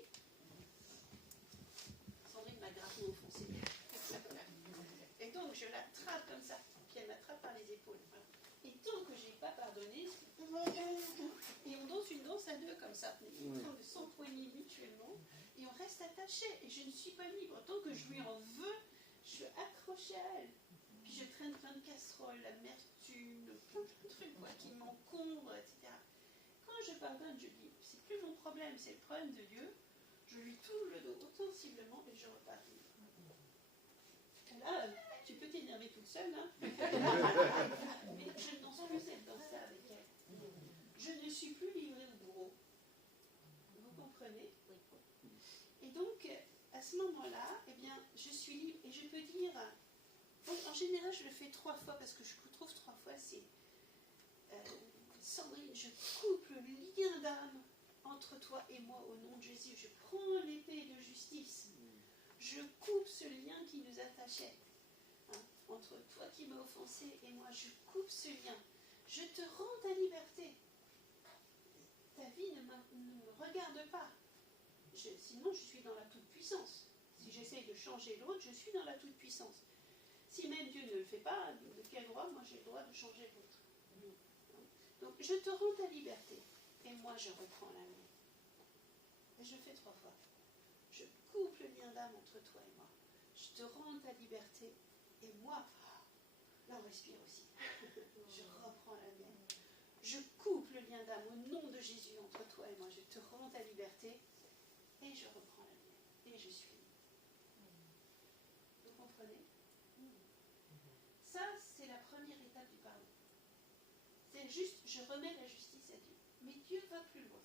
Sandrine m'a gravement enfoncé. Et donc je l'attrape comme ça, puis elle m'attrape par les épaules. Et tant que je n'ai pas pardonné, et on danse une danse à deux comme ça, on est en train de s'empoigner mutuellement, et on reste attaché. Et je ne suis pas libre. Tant que je lui en veux, je suis accrochée à elle. Puis je traîne plein de casseroles, l'amertume, plein de trucs quoi, qui m'encombrent, etc. Quand je pardonne, je dis, c'est plus mon problème, c'est le problème de Dieu. Je lui tourne le dos ostensiblement et je repars libre. Et là, tu peux t'énerver toute seule, hein. Mais je ne danse plus cette danse-là avec elle. Je ne suis plus livrée au bourreau. Vous comprenez? Et donc, à ce moment-là, eh bien, je suis libre et je peux dire... Donc, en général, je le fais 3 fois parce que je trouve 3 fois, c'est... Sandrine, je coupe le lien d'âme entre toi et moi au nom de Jésus. Je prends l'épée de justice. Je coupe ce lien qui nous attachait. Hein, entre toi qui m'as offensé et moi, je coupe ce lien. Je te rends ta liberté. Ta vie ne me regarde pas. Sinon, je suis dans la toute-puissance. Si j'essaye de changer l'autre, je suis dans la toute-puissance. Si même Dieu ne le fait pas, de quel droit moi j'ai le droit de changer l'autre? Donc, je te rends ta liberté. Et moi, je reprends la mienne. Et je fais 3 fois. Je coupe le lien d'âme entre toi et moi. Je te rends ta liberté. Et moi, là, on respire aussi. Je reprends la mienne. Je coupe le lien d'âme au nom de Jésus entre toi et moi. Je te rends ta liberté. Et je reprends la mienne. Et je suis libre. Vous comprenez? Ça, c'est la première étape du pardon. C'est juste, je remets la justice à Dieu. Mais Dieu va plus loin.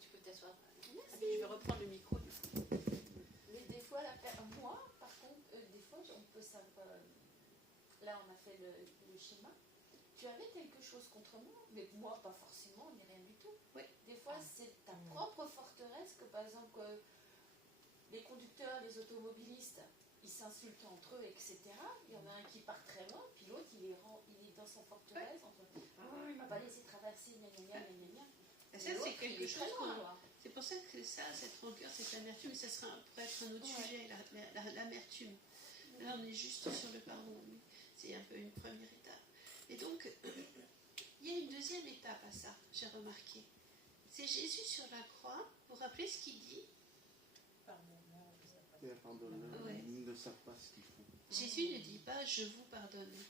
Tu peux t'asseoir. Merci. Je vais reprendre le micro du coup. Mais des fois, moi, par contre, des fois, on peut savoir. Là, on a fait le schéma. Tu avais quelque chose contre moi, mais moi, pas forcément, ni rien du tout. Oui. Des fois, c'est ta propre forteresse que, par exemple, les conducteurs, les automobilistes, ils s'insultent entre eux, etc. Il y en a un qui part très loin, puis l'autre, il est dans sa forteresse. On ne va pas laisser traverser, gna gna gna gna gna. Et ça, c'est quelque chose c'est pour ça que ça, cette rancœur, cette amertume, ça pourrait être un autre sujet, l'amertume. Là, on est juste sur le pardon. C'est un peu une première étape. Et donc, il y a une deuxième étape à ça, j'ai remarqué. C'est Jésus sur la croix. Vous vous rappelez ce qu'il dit? Pardonne-leur, ouais. ils ne savent pas ce qu'ils font. Jésus ne dit pas « je vous pardonne ».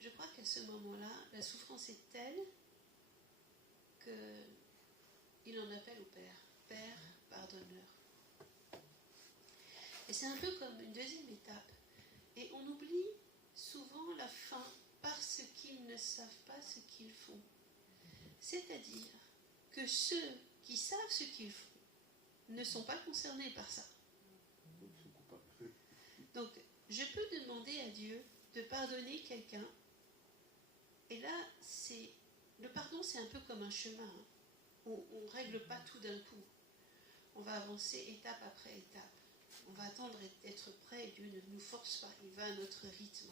Je crois qu'à ce moment-là, la souffrance est telle qu'il en appelle au Père. Père, pardonne-leur. Et c'est un peu comme une deuxième étape. Et on oublie souvent la fin parce qu'ils ne savent pas ce qu'ils font. C'est-à-dire que ceux qui savent ce qu'ils font ne sont pas concernés par ça. Donc, je peux demander à Dieu de pardonner quelqu'un. Et là, le pardon, c'est un peu comme un chemin. Hein. On ne règle pas tout d'un coup. On va avancer étape après étape. On va attendre d'être prêt et Dieu ne nous force pas. Il va à notre rythme.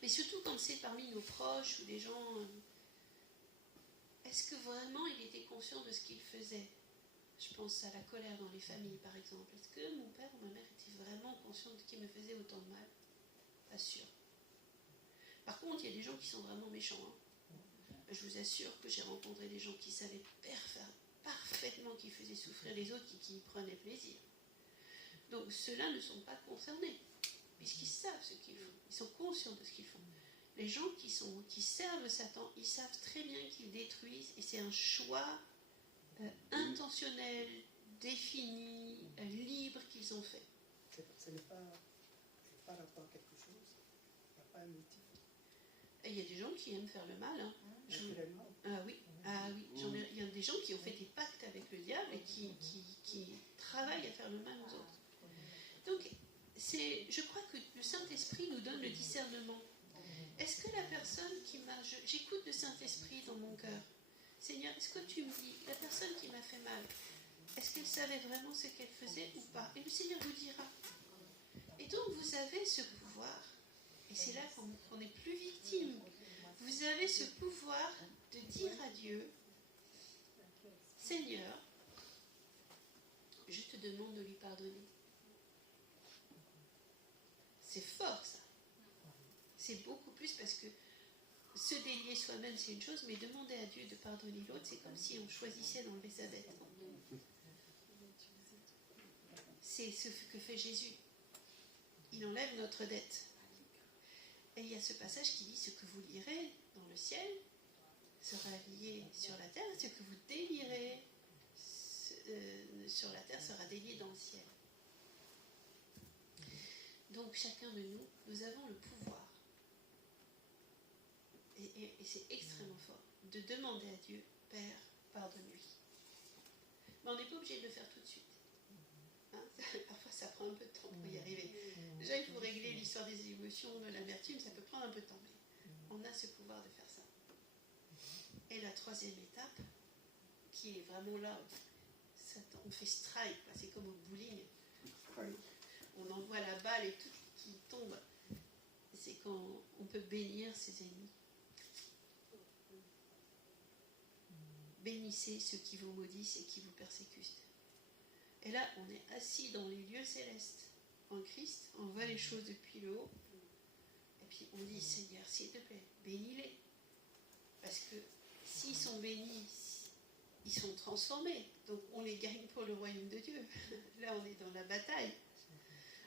Mais surtout quand c'est parmi nos proches ou des gens... Est-ce que vraiment il était conscient de ce qu'il faisait? Je pense à la colère dans les familles, par exemple. Est-ce que mon père ou ma mère était vraiment conscient de qu'il me faisait autant de mal? Pas sûr. Par contre, il y a des gens qui sont vraiment méchants. Hein. Je vous assure que j'ai rencontré des gens qui savaient parfaitement qu'ils faisaient souffrir les autres, qui y prenaient plaisir. Donc ceux-là ne sont pas concernés, puisqu'ils savent ce qu'ils font. Ils sont conscients de ce qu'ils font. Les gens qui servent Satan, ils savent très bien qu'ils détruisent, et c'est un choix intentionnel, défini, libre qu'ils ont fait. Ce n'est pas rapport à quelque chose, il n'y a pas un motif. Et il y a des gens qui aiment faire le mal. Hein. Naturellement. Ah oui. Il y a des gens qui ont fait des pactes avec le diable et qui travaille à faire le mal aux autres. Donc, je crois que le Saint-Esprit nous donne le discernement. Est-ce que la personne qui m'a... J'écoute le Saint-Esprit dans mon cœur. Seigneur, est-ce que tu me dis, la personne qui m'a fait mal, est-ce qu'elle savait vraiment ce qu'elle faisait ou pas? Et le Seigneur vous dira. Et donc, vous avez ce pouvoir, et c'est là qu'on n'est plus victime. Vous avez ce pouvoir de dire à Dieu, Seigneur, je te demande de lui pardonner. C'est fort, ça. C'est beaucoup plus parce que se délier soi-même, c'est une chose, mais demander à Dieu de pardonner l'autre, c'est comme si on choisissait d'enlever sa dette. C'est ce que fait Jésus. Il enlève notre dette. Et il y a ce passage qui dit, ce que vous lirez dans le ciel sera lié sur la terre, ce que vous délierez sur la terre sera délié dans le ciel. Donc chacun de nous, nous avons le pouvoir, et c'est extrêmement fort, de demander à Dieu, Père, pardonne-lui. Mais on n'est pas obligé de le faire tout de suite. Hein, parfois ça prend un peu de temps pour y arriver. Déjà il faut régler l'histoire des émotions, de l'amertume, ça peut prendre un peu de temps, mais on a ce pouvoir de faire ça. Et la troisième étape, qui est vraiment là, on fait strike, c'est comme au bowling. On envoie la balle et tout qui tombe. C'est quand on peut bénir ses ennemis. Bénissez ceux qui vous maudissent et qui vous persécutent. Et là, on est assis dans les lieux célestes en Christ, on voit les choses depuis le haut, et puis on dit, Seigneur, s'il te plaît, bénis-les. Parce que s'ils sont bénis, ils sont transformés. Donc on les gagne pour le royaume de Dieu. Là, on est dans la bataille.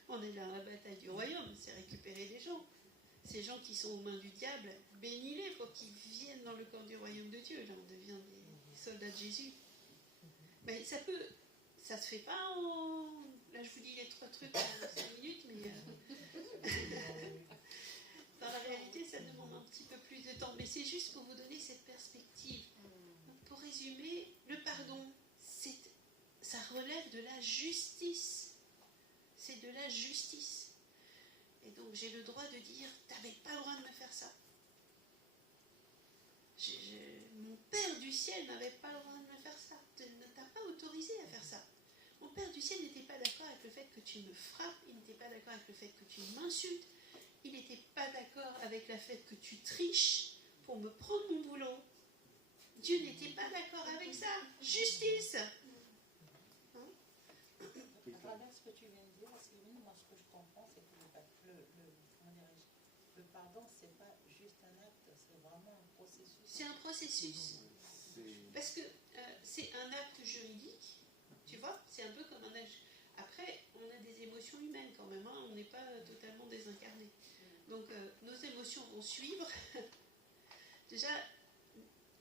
On est dans la bataille du royaume, c'est récupérer les gens. Ces gens qui sont aux mains du diable, bénis-les pour qu'ils viennent dans le camp du royaume de Dieu. Là, on devient des soldats de Jésus. Mais ça se fait pas en... Là, je vous dis les 3 trucs en 5 minutes, mais... Dans la réalité, ça demande un petit peu plus de temps. Mais c'est juste pour vous donner cette perspective. Donc, pour résumer, le pardon, ça relève de la justice. C'est de la justice. Et donc, j'ai le droit de dire, tu n'avais pas le droit de me faire ça. Mon Père du ciel n'avait pas le droit de me faire ça. Tu ne t'as pas autorisé à faire ça. Mon Père du ciel n'était pas d'accord avec le fait que tu me frappes. Il n'était pas d'accord avec le fait que tu m'insultes. Il n'était pas d'accord avec le fait que tu triches pour me prendre mon boulot. Dieu n'était pas d'accord avec ça. Justice. À travers ce que tu viens de dire, Céline, moi ce que je comprends, c'est que le pardon, c'est pas juste un acte, c'est vraiment un processus. C'est un processus. Parce que c'est un acte juridique, tu vois, c'est un peu comme un acte. Après, on a des émotions humaines quand même, hein, on n'est pas totalement désincarné. Donc nos émotions vont suivre. Déjà,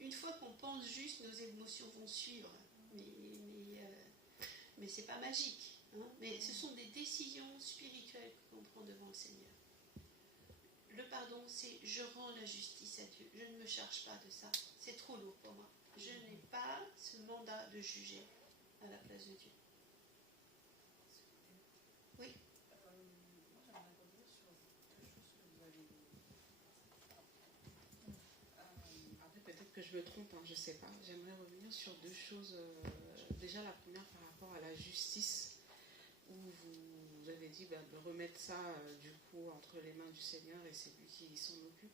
une fois qu'on pense juste, nos émotions vont suivre. Mais c'est pas magique. Hein, mais ce sont des décisions spirituelles qu'on prend devant le Seigneur. Le pardon, c'est je rends la justice à Dieu. Je ne me charge pas de ça. C'est trop lourd pour moi. Je n'ai pas ce mandat de juger à la place de Dieu. Oui. Moi, j'aimerais revenir sur quelque chose que vous avez dit. Après, peut-être que je me trompe, hein, je ne sais pas. J'aimerais revenir sur 2 choses. Déjà, la première par rapport à la justice, où vous avez dit de remettre ça du coup entre les mains du Seigneur et c'est lui qui s'en occupe.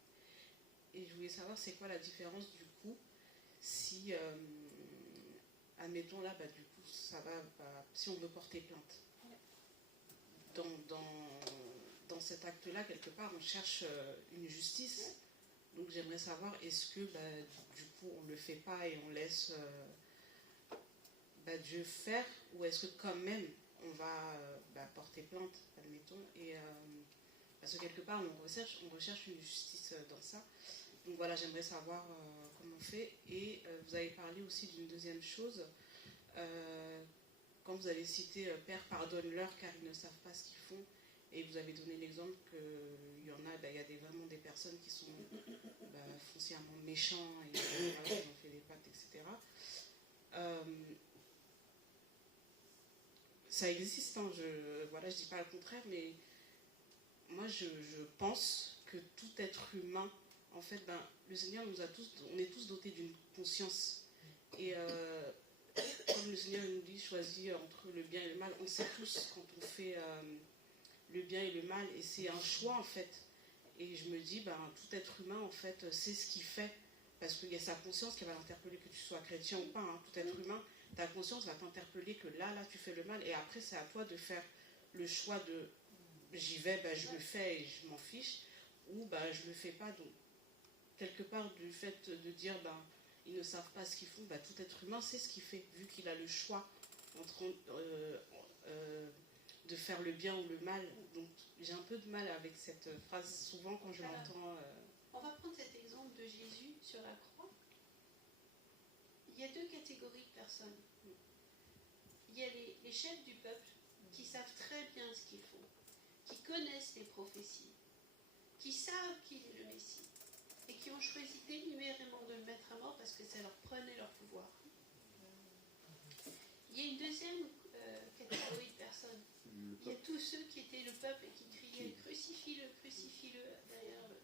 Et je voulais savoir c'est quoi la différence du coup si, admettons là, du coup, ça va, si on veut porter plainte. Dans cet acte-là, quelque part, on cherche une justice. Donc j'aimerais savoir, est-ce que du coup on ne le fait pas et on laisse Dieu faire, ou est-ce que quand même on va porter plainte, admettons, et parce que quelque part on recherche une justice dans ça. Donc voilà, j'aimerais savoir comment on fait. Et vous avez parlé aussi d'une deuxième chose, quand vous avez cité Père, pardonne-leur car ils ne savent pas ce qu'ils font, et vous avez donné l'exemple qu'il y en a, il y a vraiment des personnes qui sont foncièrement méchants et voilà, qui ont fait des pactes, etc. ça existe, hein, je dis pas le contraire, mais moi je pense que tout être humain, en fait, le Seigneur on est tous dotés d'une conscience. Et comme le Seigneur nous dit, choisis entre le bien et le mal, on sait tous quand on fait le bien et le mal, et c'est un choix en fait. Et je me dis, tout être humain en fait, c'est ce qu'il fait, parce qu'il y a sa conscience qui va l'interpeller, que tu sois chrétien ou pas, hein, tout être humain, ta conscience va t'interpeller que là tu fais le mal, et après c'est à toi de faire le choix de j'y vais, je le fais et je m'en fiche, ou je le fais pas. Donc quelque part du fait de dire ils ne savent pas ce qu'ils font, tout être humain sait ce qu'il fait, vu qu'il a le choix entre de faire le bien ou le mal. Donc j'ai un peu de mal avec cette phrase souvent quand je l'entends. On va prendre cet exemple de Jésus sur la croix. Il y a deux catégories de personnes. Il y a les chefs du peuple qui savent très bien ce qu'ils font, qui connaissent les prophéties, qui savent qu'il est le Messie, et qui ont choisi délibérément de le mettre à mort parce que ça leur prenait leur pouvoir. Il y a une deuxième catégorie de personnes. Il y a tous ceux qui étaient le peuple et qui criaient « Crucifie-le, crucifie-le » derrière eux.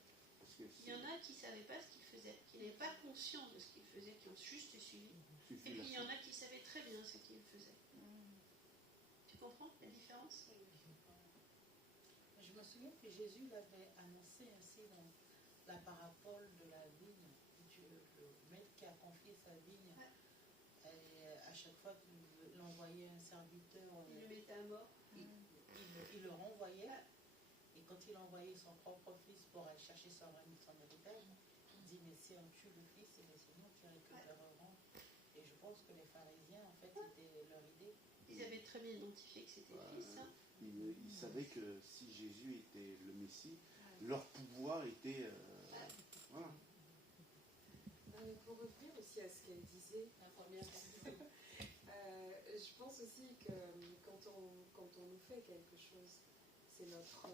Il y en a qui ne savaient pas ce qu'ils faisaient, qui n'avaient pas conscience de ce qu'ils faisaient, qui ont juste suivi. Et puis il y en a qui savaient très bien ce qu'ils faisaient. Tu comprends la différence? Je me souviens que Jésus l'avait annoncé ainsi dans la parabole de la vigne. Le maître qui a confié sa vigne, et à chaque fois qu'il envoyait un serviteur, il le mettait à mort. Il le renvoyait. Et quand il envoyait son propre fils pour aller chercher son héritage, il dit, mais si on tue le fils, et les Seigneur, tu récupéreront. Et je pense que les pharisiens, en fait, c'était leur idée. Ils avaient très bien identifié que c'était le fils. Hein. Ils savaient que si Jésus était le Messie, leur pouvoir était... voilà. Pour revenir aussi à ce qu'elle disait, La première personne. je pense aussi que quand on nous fait quelque chose, c'est notre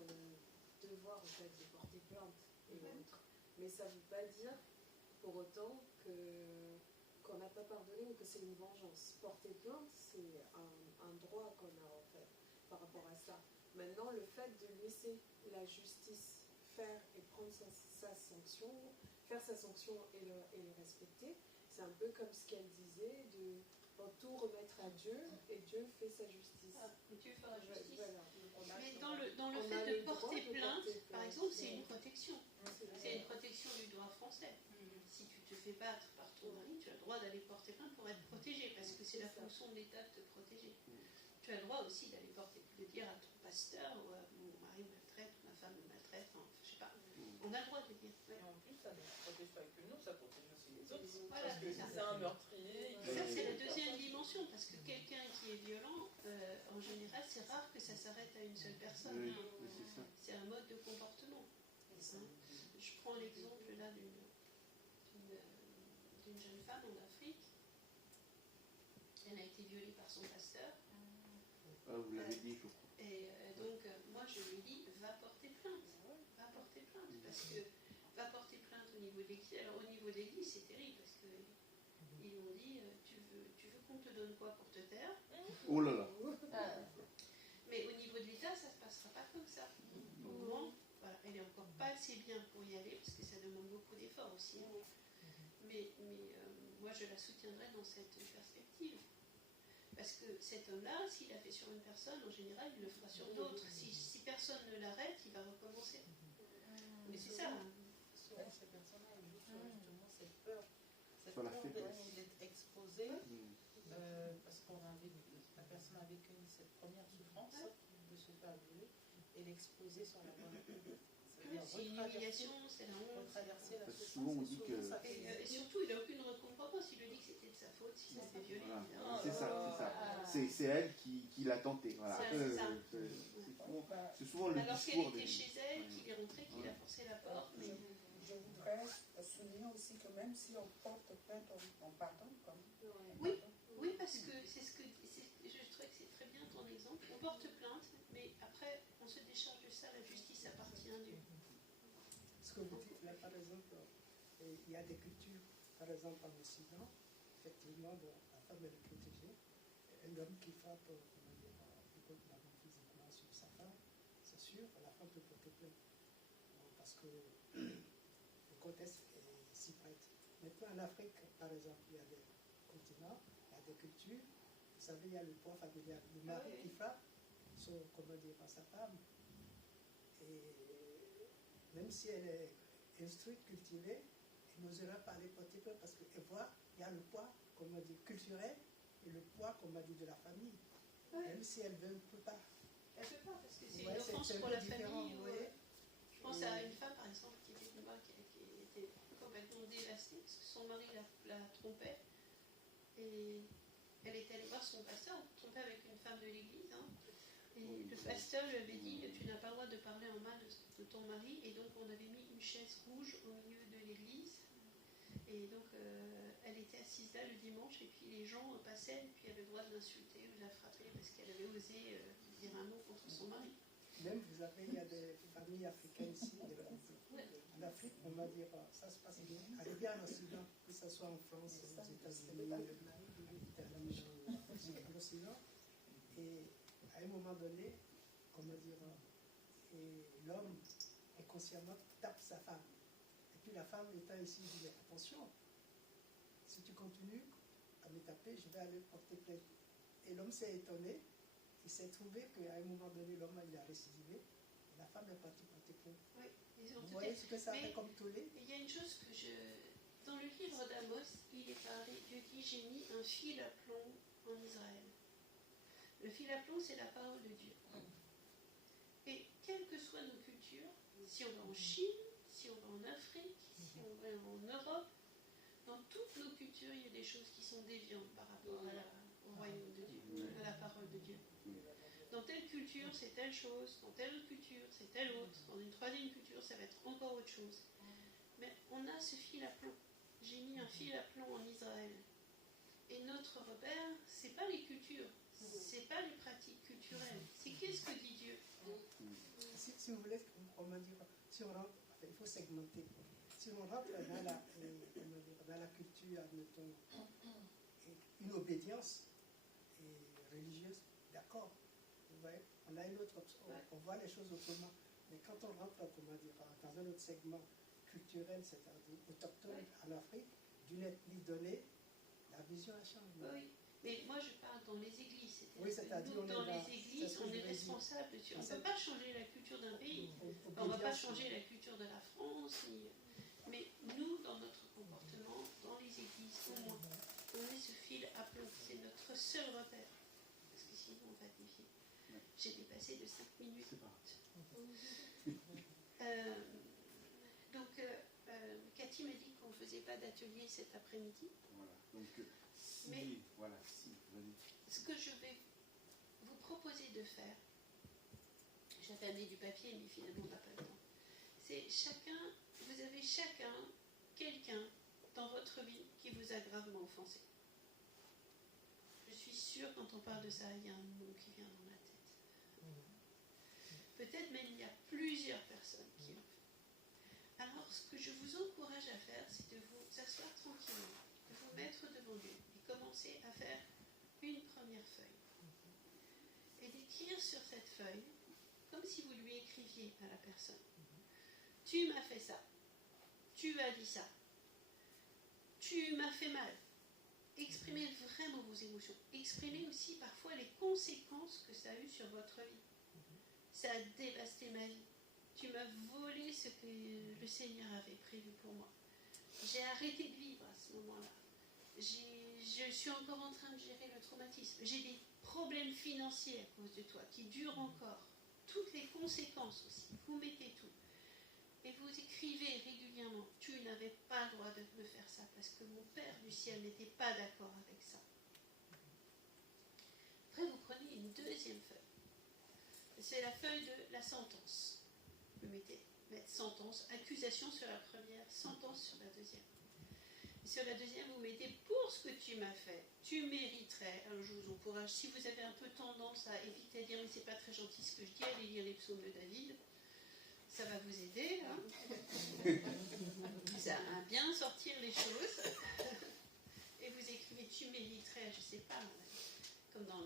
devoir en fait de porter plainte et autres. Mais ça ne veut pas dire pour autant qu'on n'a pas pardonné ou que c'est une vengeance. Porter plainte, c'est un droit qu'on a en fait par rapport à ça. Maintenant, le fait de laisser la justice faire et prendre sa sanction, faire sa sanction et le respecter, c'est un peu comme ce qu'elle disait de tout remettre à Dieu et Dieu fait sa justice. Dieu fera justice. Voilà. Mais dans le fait de porter plainte, par exemple, c'est une protection. C'est une protection du droit français. Si tu te fais battre par ton mari, tu as le droit d'aller porter plainte pour être protégé, parce que c'est la fonction de l'État de te protéger. Tu as le droit aussi d'aller de dire à ton pasteur, ou à mon mari me maltraite, ma femme me maltraite, enfin, je sais pas. On a le droit de le dire. Et en plus, ça ne protège pas que nous, ça protège aussi les autres. Voilà, parce que si c'est un meurtrier... Ça, c'est la deuxième dimension, parce que quelqu'un qui est violent, en général, c'est rare que ça s'arrête à une seule personne. Oui, Hein. C'est un mode de comportement. Hein. Je prends l'exemple là d'une jeune femme en Afrique. Elle a été violée par son pasteur. Vous l'avez dit, je crois. Et donc, moi, je lui dis, va porter plainte. Va porter plainte. Parce que, va porter plainte au niveau de l'Église. Alors, au niveau de l'Église, c'est terrible. Parce qu'ils m'ont dit, tu veux qu'on te donne quoi pour te taire? Oh là là. Mais au niveau de l'État, ça ne se passera pas comme ça. Au moins, voilà, elle n'est encore pas assez bien pour y aller, parce que ça demande beaucoup d'efforts aussi. Hein. Mais moi, je la soutiendrai dans cette perspective. Parce que cet homme-là, s'il a fait sur une personne, en général, il le fera sur d'autres. Si personne ne l'arrête, il va recommencer. Mais c'est ça. Souvent, ces personnes-là, elles jouent sur justement cette peur. Cette peur d'être exposée, parce que la personne a vécu cette première souffrance de se faire violer, et l'exposer sur la voie publique. C'est une humiliation, c'est la honte. Traverser la souvent on dit que... Et surtout, il n'a aucune récompense. Il lui dit que c'était de sa faute si ça s'est violé. Voilà. C'est ça. C'est elle qui l'a tenté. Voilà. C'est souvent le alors discours qu'elle était chez elle, qu'il est rentré, qu'il a forcé la porte. Mais... Je voudrais souligner aussi que même si on porte plainte, on pardonne quand même. Oui, parce que c'est ce que je trouvais que c'est très bien ton exemple. On porte plainte, mais après on se décharge de ça. La justice appartient à Dieu. Ce que vous dites là, par exemple, il y a des cultures, par exemple en Occident, effectivement, la femme elle est protégée. Un homme qui frappe porte d'abord physiquement sur sa femme, c'est sûr, la femme peut porter plainte. Bon, parce que le contexte s'y prête. Maintenant, en Afrique, par exemple, il y a des continents, il y a des cultures. Vous savez, il y a le poids familial. Le mari qui frappe sa femme. Et même si elle est instruite, cultivée, elle n'osera pas aller porter plainte parce qu'elle voit qu'il y a le poids, culturel et le poids, de la famille. Même si elle ne peut pas. Elle ne peut pas parce que c'est une offense pour la famille. Je pense à une femme, par exemple, qui était complètement dévastée parce que son mari la trompait. Et elle était allée voir son pasteur, trompée avec une femme de l'église. Et le pasteur lui avait dit, tu n'as pas le droit de parler en mal de ton mari. Et donc on avait mis une chaise rouge au milieu de l'église. Et donc elle était assise là le dimanche. Et puis les gens passaient et puis avaient le droit de l'insulter ou de la frapper parce qu'elle avait osé dire un mot contre son mari. Même, vous savez, il y a des familles africaines ici. En Afrique, on va dire, ça se passe bien. Arrivé en Occident, que ce soit en France, aux États-Unis, en Occident. Et à un moment donné, l'homme inconsciemment tape sa femme. Et puis la femme étant ici, dit attention, si tu continues à me taper, je vais aller porter plainte. Et l'homme s'est étonné. Il s'est trouvé qu'à un moment donné, l'homme il a récidivé. Et la femme est partie porter plainte. Oui, vous voyez ce que ça fait comme tollé? Il y a une chose que dans le livre d'Amos, il est parlé, Dieu dit, j'ai mis un fil à plomb en Israël. Le fil à plomb, c'est la parole de Dieu. Et quelles que soient nos cultures, si on va en Chine, si on va en Afrique, si on va en Europe, dans toutes nos cultures, il y a des choses qui sont déviantes par rapport au royaume de Dieu, à la parole de Dieu. Dans telle culture, c'est telle chose, dans telle autre culture, c'est telle autre, dans une troisième culture, ça va être encore autre chose. Mais on a ce fil à plomb. J'ai mis un fil à plomb en Israël. Et notre repère, c'est pas les cultures, c'est pas les pratiques culturelles, c'est qu'est-ce que dit Dieu. Si vous voulez, si on rentre, il faut segmenter. Si on rentre dans la culture, admettons, une obédience religieuse, d'accord. On a une autre option, on voit les choses autrement. Mais quand on rentre dans un autre segment culturel, c'est-à-dire autochtone en Afrique, d'une ethnie donnée, la vision a changé. Oui, mais moi je parle dans les églises. C'est-à-dire nous, dans les églises, on est responsable dessus. On ne peut pas changer la culture d'un pays. On ne va pas changer la culture de la France. Mais nous, dans notre comportement, dans les églises, au moins, on est ce fil à plomb. C'est notre seul repère. Parce que sinon, on va dévier. J'ai dépassé de 5 minutes. Donc, Cathy m'a dit qu'on ne faisait pas d'atelier cet après-midi. Voilà. Donc, ce que je vais vous proposer de faire, j'avais amené du papier, mais finalement, on n'a pas le temps. C'est vous avez chacun quelqu'un dans votre vie qui vous a gravement offensé. Je suis sûre, quand on parle de ça, il y a un nom qui vient dans la tête. Peut-être même il y a plusieurs personnes qui l'ont fait. Alors, ce que je vous encourage à faire, c'est de vous asseoir tranquillement, de vous mettre devant Dieu et commencer à faire une première feuille. Et d'écrire sur cette feuille, comme si vous lui écriviez à la personne. Tu m'as fait ça. Tu as dit ça. Tu m'as fait mal. Exprimez vraiment vos émotions. Exprimez aussi parfois les conséquences que ça a eu sur votre vie. Ça a dévasté ma vie. Tu m'as volé ce que le Seigneur avait prévu pour moi. J'ai arrêté de vivre à ce moment-là. Je suis encore en train de gérer le traumatisme. J'ai des problèmes financiers à cause de toi qui durent encore. Toutes les conséquences aussi. Vous mettez tout. Et vous écrivez régulièrement, tu n'avais pas le droit de me faire ça parce que mon Père du ciel n'était pas d'accord avec ça. Après, vous prenez une deuxième feuille. C'est la feuille de la sentence. Vous mettez sentence, accusation sur la première, sentence sur la deuxième. Et sur la deuxième, vous mettez pour ce que tu m'as fait, tu mériterais. Alors je vous encourage, si vous avez un peu tendance à éviter à dire mais c'est pas très gentil ce que je dis, allez lire les psaumes de David. Ça va vous aider, ça va bien sortir les choses. Et vous écrivez, tu mériterais, je sais pas, comme dans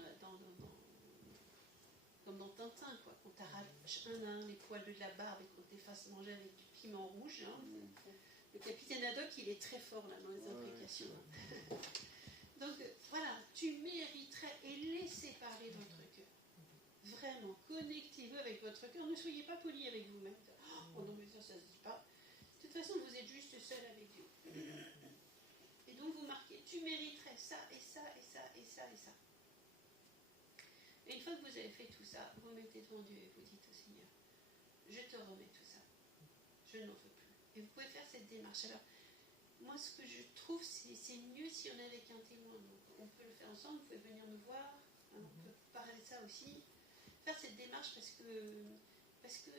comme dans Tintin, quoi. On t'arrache un à un les poils de la barbe et qu'on t'efface manger avec du piment rouge. Hein. Le capitaine Haddock, il est très fort là dans les implications. Hein. Donc voilà, tu mériterais, et laissez parler votre cœur. Vraiment, connectez-vous avec votre cœur. Ne soyez pas poli avec vous-même. Oh non, mais ça se dit pas. De toute façon, vous êtes juste seul avec Dieu. Et donc vous marquez, tu mériterais ça, et ça, et ça, et ça, et ça. Et une fois que vous avez fait tout ça, vous mettez devant Dieu et vous dites au Seigneur, je te remets tout ça. Je n'en veux plus. Et vous pouvez faire cette démarche. Alors, moi, ce que je trouve, c'est mieux si on est avec un témoin. Donc, on peut le faire ensemble, vous pouvez venir nous voir, hein, on peut parler de ça aussi. Faire cette démarche parce que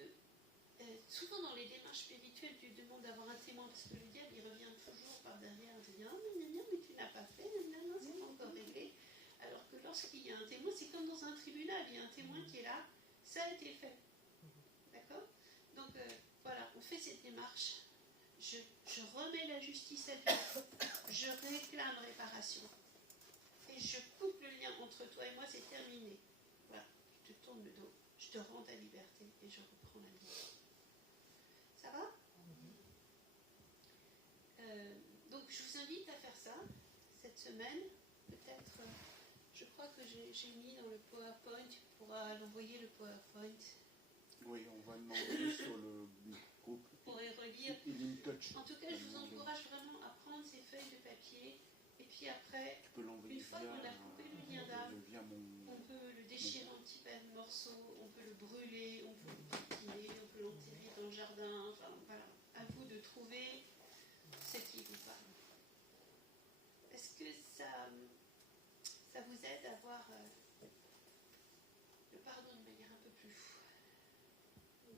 souvent dans les démarches spirituelles, Dieu demande d'avoir un témoin parce que le diable, il revient toujours par derrière en te disant « Ah, mais tu n'as pas fait, non, c'est pas encore réglé. » Alors que lorsqu'il y a un témoin, c'est comme dans un tribunal, il y a un témoin qui est là, ça a été fait. D'accord? Donc voilà, on fait cette démarche. Je remets la justice à Dieu. Je réclame réparation. Et je coupe le lien entre toi et moi, c'est terminé. Voilà, je te tourne le dos, je te rends ta liberté et je reprends la vie. Ça va? Donc je vous invite à faire ça cette semaine. Peut-être, je crois que j'ai mis dans le PowerPoint, tu pourras l'envoyer le PowerPoint. Oui, on va demander sur le groupe. Vous pourrez relire. En tout cas, je vous encourage vraiment à prendre ces feuilles de papier. Et puis après, une fois qu'on a coupé le lien d'âme, on peut le déchirer en petits morceaux, on peut le brûler, on peut le piquiner, on peut l'enterrer dans le jardin. Enfin, voilà. À vous de trouver ce qui vous parle. Est-ce que ça vous aide à voir le pardon de manière un peu plus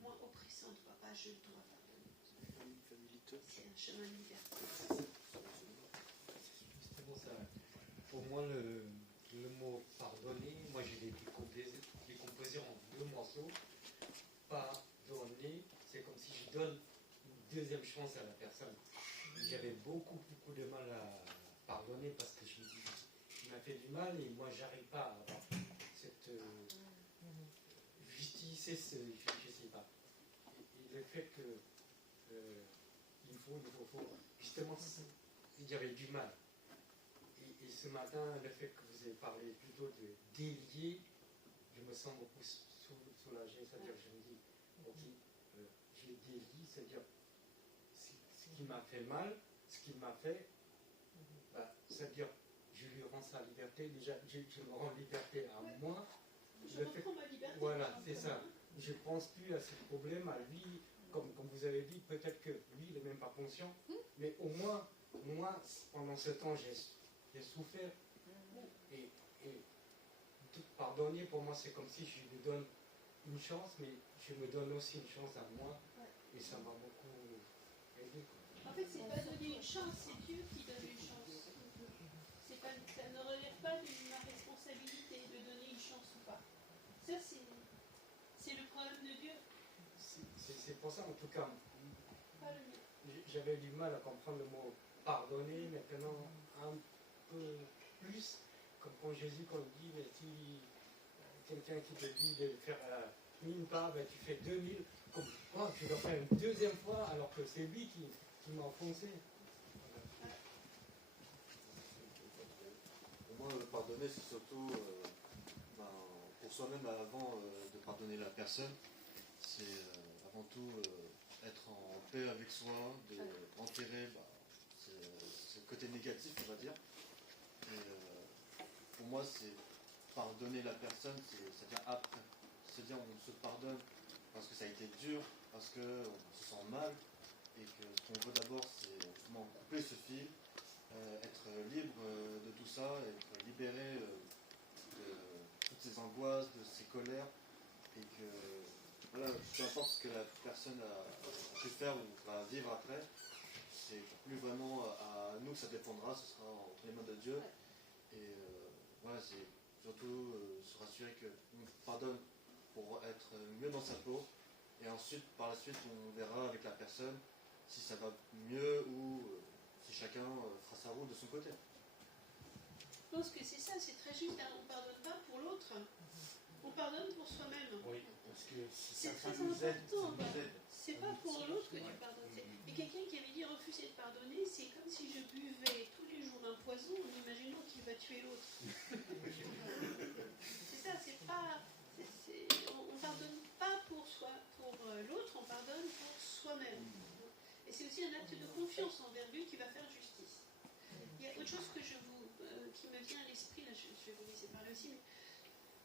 moins oppressante, pas je dois pardonner. C'est un chemin de liberté. Pour moi, le mot pardonner, moi je l'ai décomposé en deux morceaux. Pardonner, c'est comme si je donne une deuxième chance à la personne. J'avais beaucoup de mal à pardonner parce que je me dis, il m'a fait du mal et moi j'arrive pas à avoir cette justice, je sais pas. Et le fait que il faut, justement, j'avais du mal. Et ce matin, le fait que vous avez parlé plutôt de délier, je me sens beaucoup soulagé. C'est-à-dire, je me dis, ok, je délie, c'est-à-dire, ce qui m'a fait mal, ce qu'il m'a fait, c'est-à-dire, je lui rends sa liberté. Déjà, je me rends liberté à moi. Je reprends ma liberté. Voilà, c'est ça. Je ne pense plus à ce problème, à lui. Comme vous avez dit, peut-être que lui, il n'est même pas conscient. Mais au moins, moi, pendant ce temps, j'ai souffert. Et pardonner, pour moi, c'est comme si je lui donne une chance, mais je me donne aussi une chance à moi. Et ça m'a beaucoup aidé. En fait, c'est pas donner une chance, c'est Dieu qui donne une chance. Ça ne relève pas de ma responsabilité de donner une chance ou pas. Ça, c'est le problème de Dieu. C'est pour ça, en tout cas, j'avais du mal à comprendre le mot pardonner, maintenant un peu plus, comme quand Jésus, quand il dit, mais si quelqu'un qui te dit de faire 1000 pas, ben, tu fais 2000, pourquoi tu dois faire une deuxième fois alors que c'est lui qui m'a enfoncé. Pour moi, pardonner, c'est surtout pour soi-même avant de pardonner la personne. C'est avant tout être en paix avec soi, de enterrer ce côté négatif, on va dire. Et pour moi, c'est pardonner la personne, c'est-à-dire après. C'est-à-dire on se pardonne parce que ça a été dur, parce qu'on se sent mal, et que ce qu'on veut d'abord, c'est justement couper ce fil, être libre de tout ça, être libéré de toutes ces angoisses, de ces colères, et que voilà, peu importe ce que la personne a pu faire ou va vivre après, c'est plus vraiment à nous que ça dépendra, ce sera entre les mains de Dieu. Et voilà, c'est surtout se rassurer qu'on pardonne pour être mieux dans sa peau, et ensuite, par la suite, on verra avec la personne si ça va mieux ou si chacun fera sa route de son côté. Je pense que c'est ça, c'est très juste, hein, on ne pardonne pas pour l'autre, On pardonne pour soi-même. Oui, parce que C'est ça très nous aide. important. Ça nous aide. C'est pas pour l'autre que tu pardonnes. Et quelqu'un qui avait dit refuser de pardonner, c'est comme si je buvais tous les jours un poison en imaginant qu'il va tuer l'autre. C'est ça, c'est pas. On pardonne pas pour l'autre, on pardonne pour soi-même. Et c'est aussi un acte de confiance envers lui qui va faire justice. Il y a autre chose qui me vient à l'esprit, là je vais vous laisser parler aussi, mais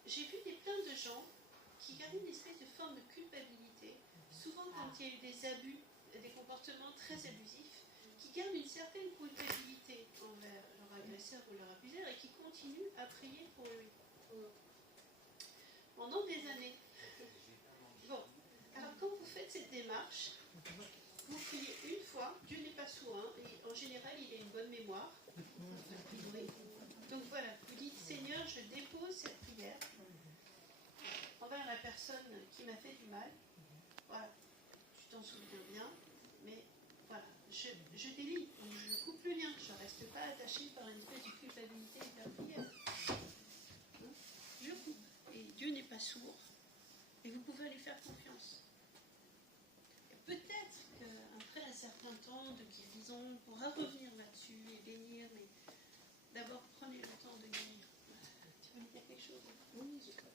j'ai vu plein de gens qui gardaient une espèce de forme de culpabilité, souvent quand il y a eu des abus, des comportements très abusifs, qui gardent une certaine culpabilité envers leur agresseur ou leur abuseur et qui continuent à prier pour lui. Pendant des années. Bon, alors quand vous faites cette démarche, vous priez une fois, Dieu n'est pas sourd, hein, et en général il a une bonne mémoire. Donc voilà, vous dites Seigneur, je dépose cette prière envers la personne qui m'a fait du mal. Voilà, tu t'en souviens bien, mais voilà, je délie, je coupe le lien, je ne reste pas attachée par une espèce de culpabilité de la prière. Je coupe, et Dieu n'est pas sourd, et vous pouvez lui faire confiance. Et peut-être qu'après un certain temps de guérison, on pourra revenir là-dessus et bénir, mais d'abord prenez le temps de guérir. Tu veux dire quelque chose? Oui, je crois.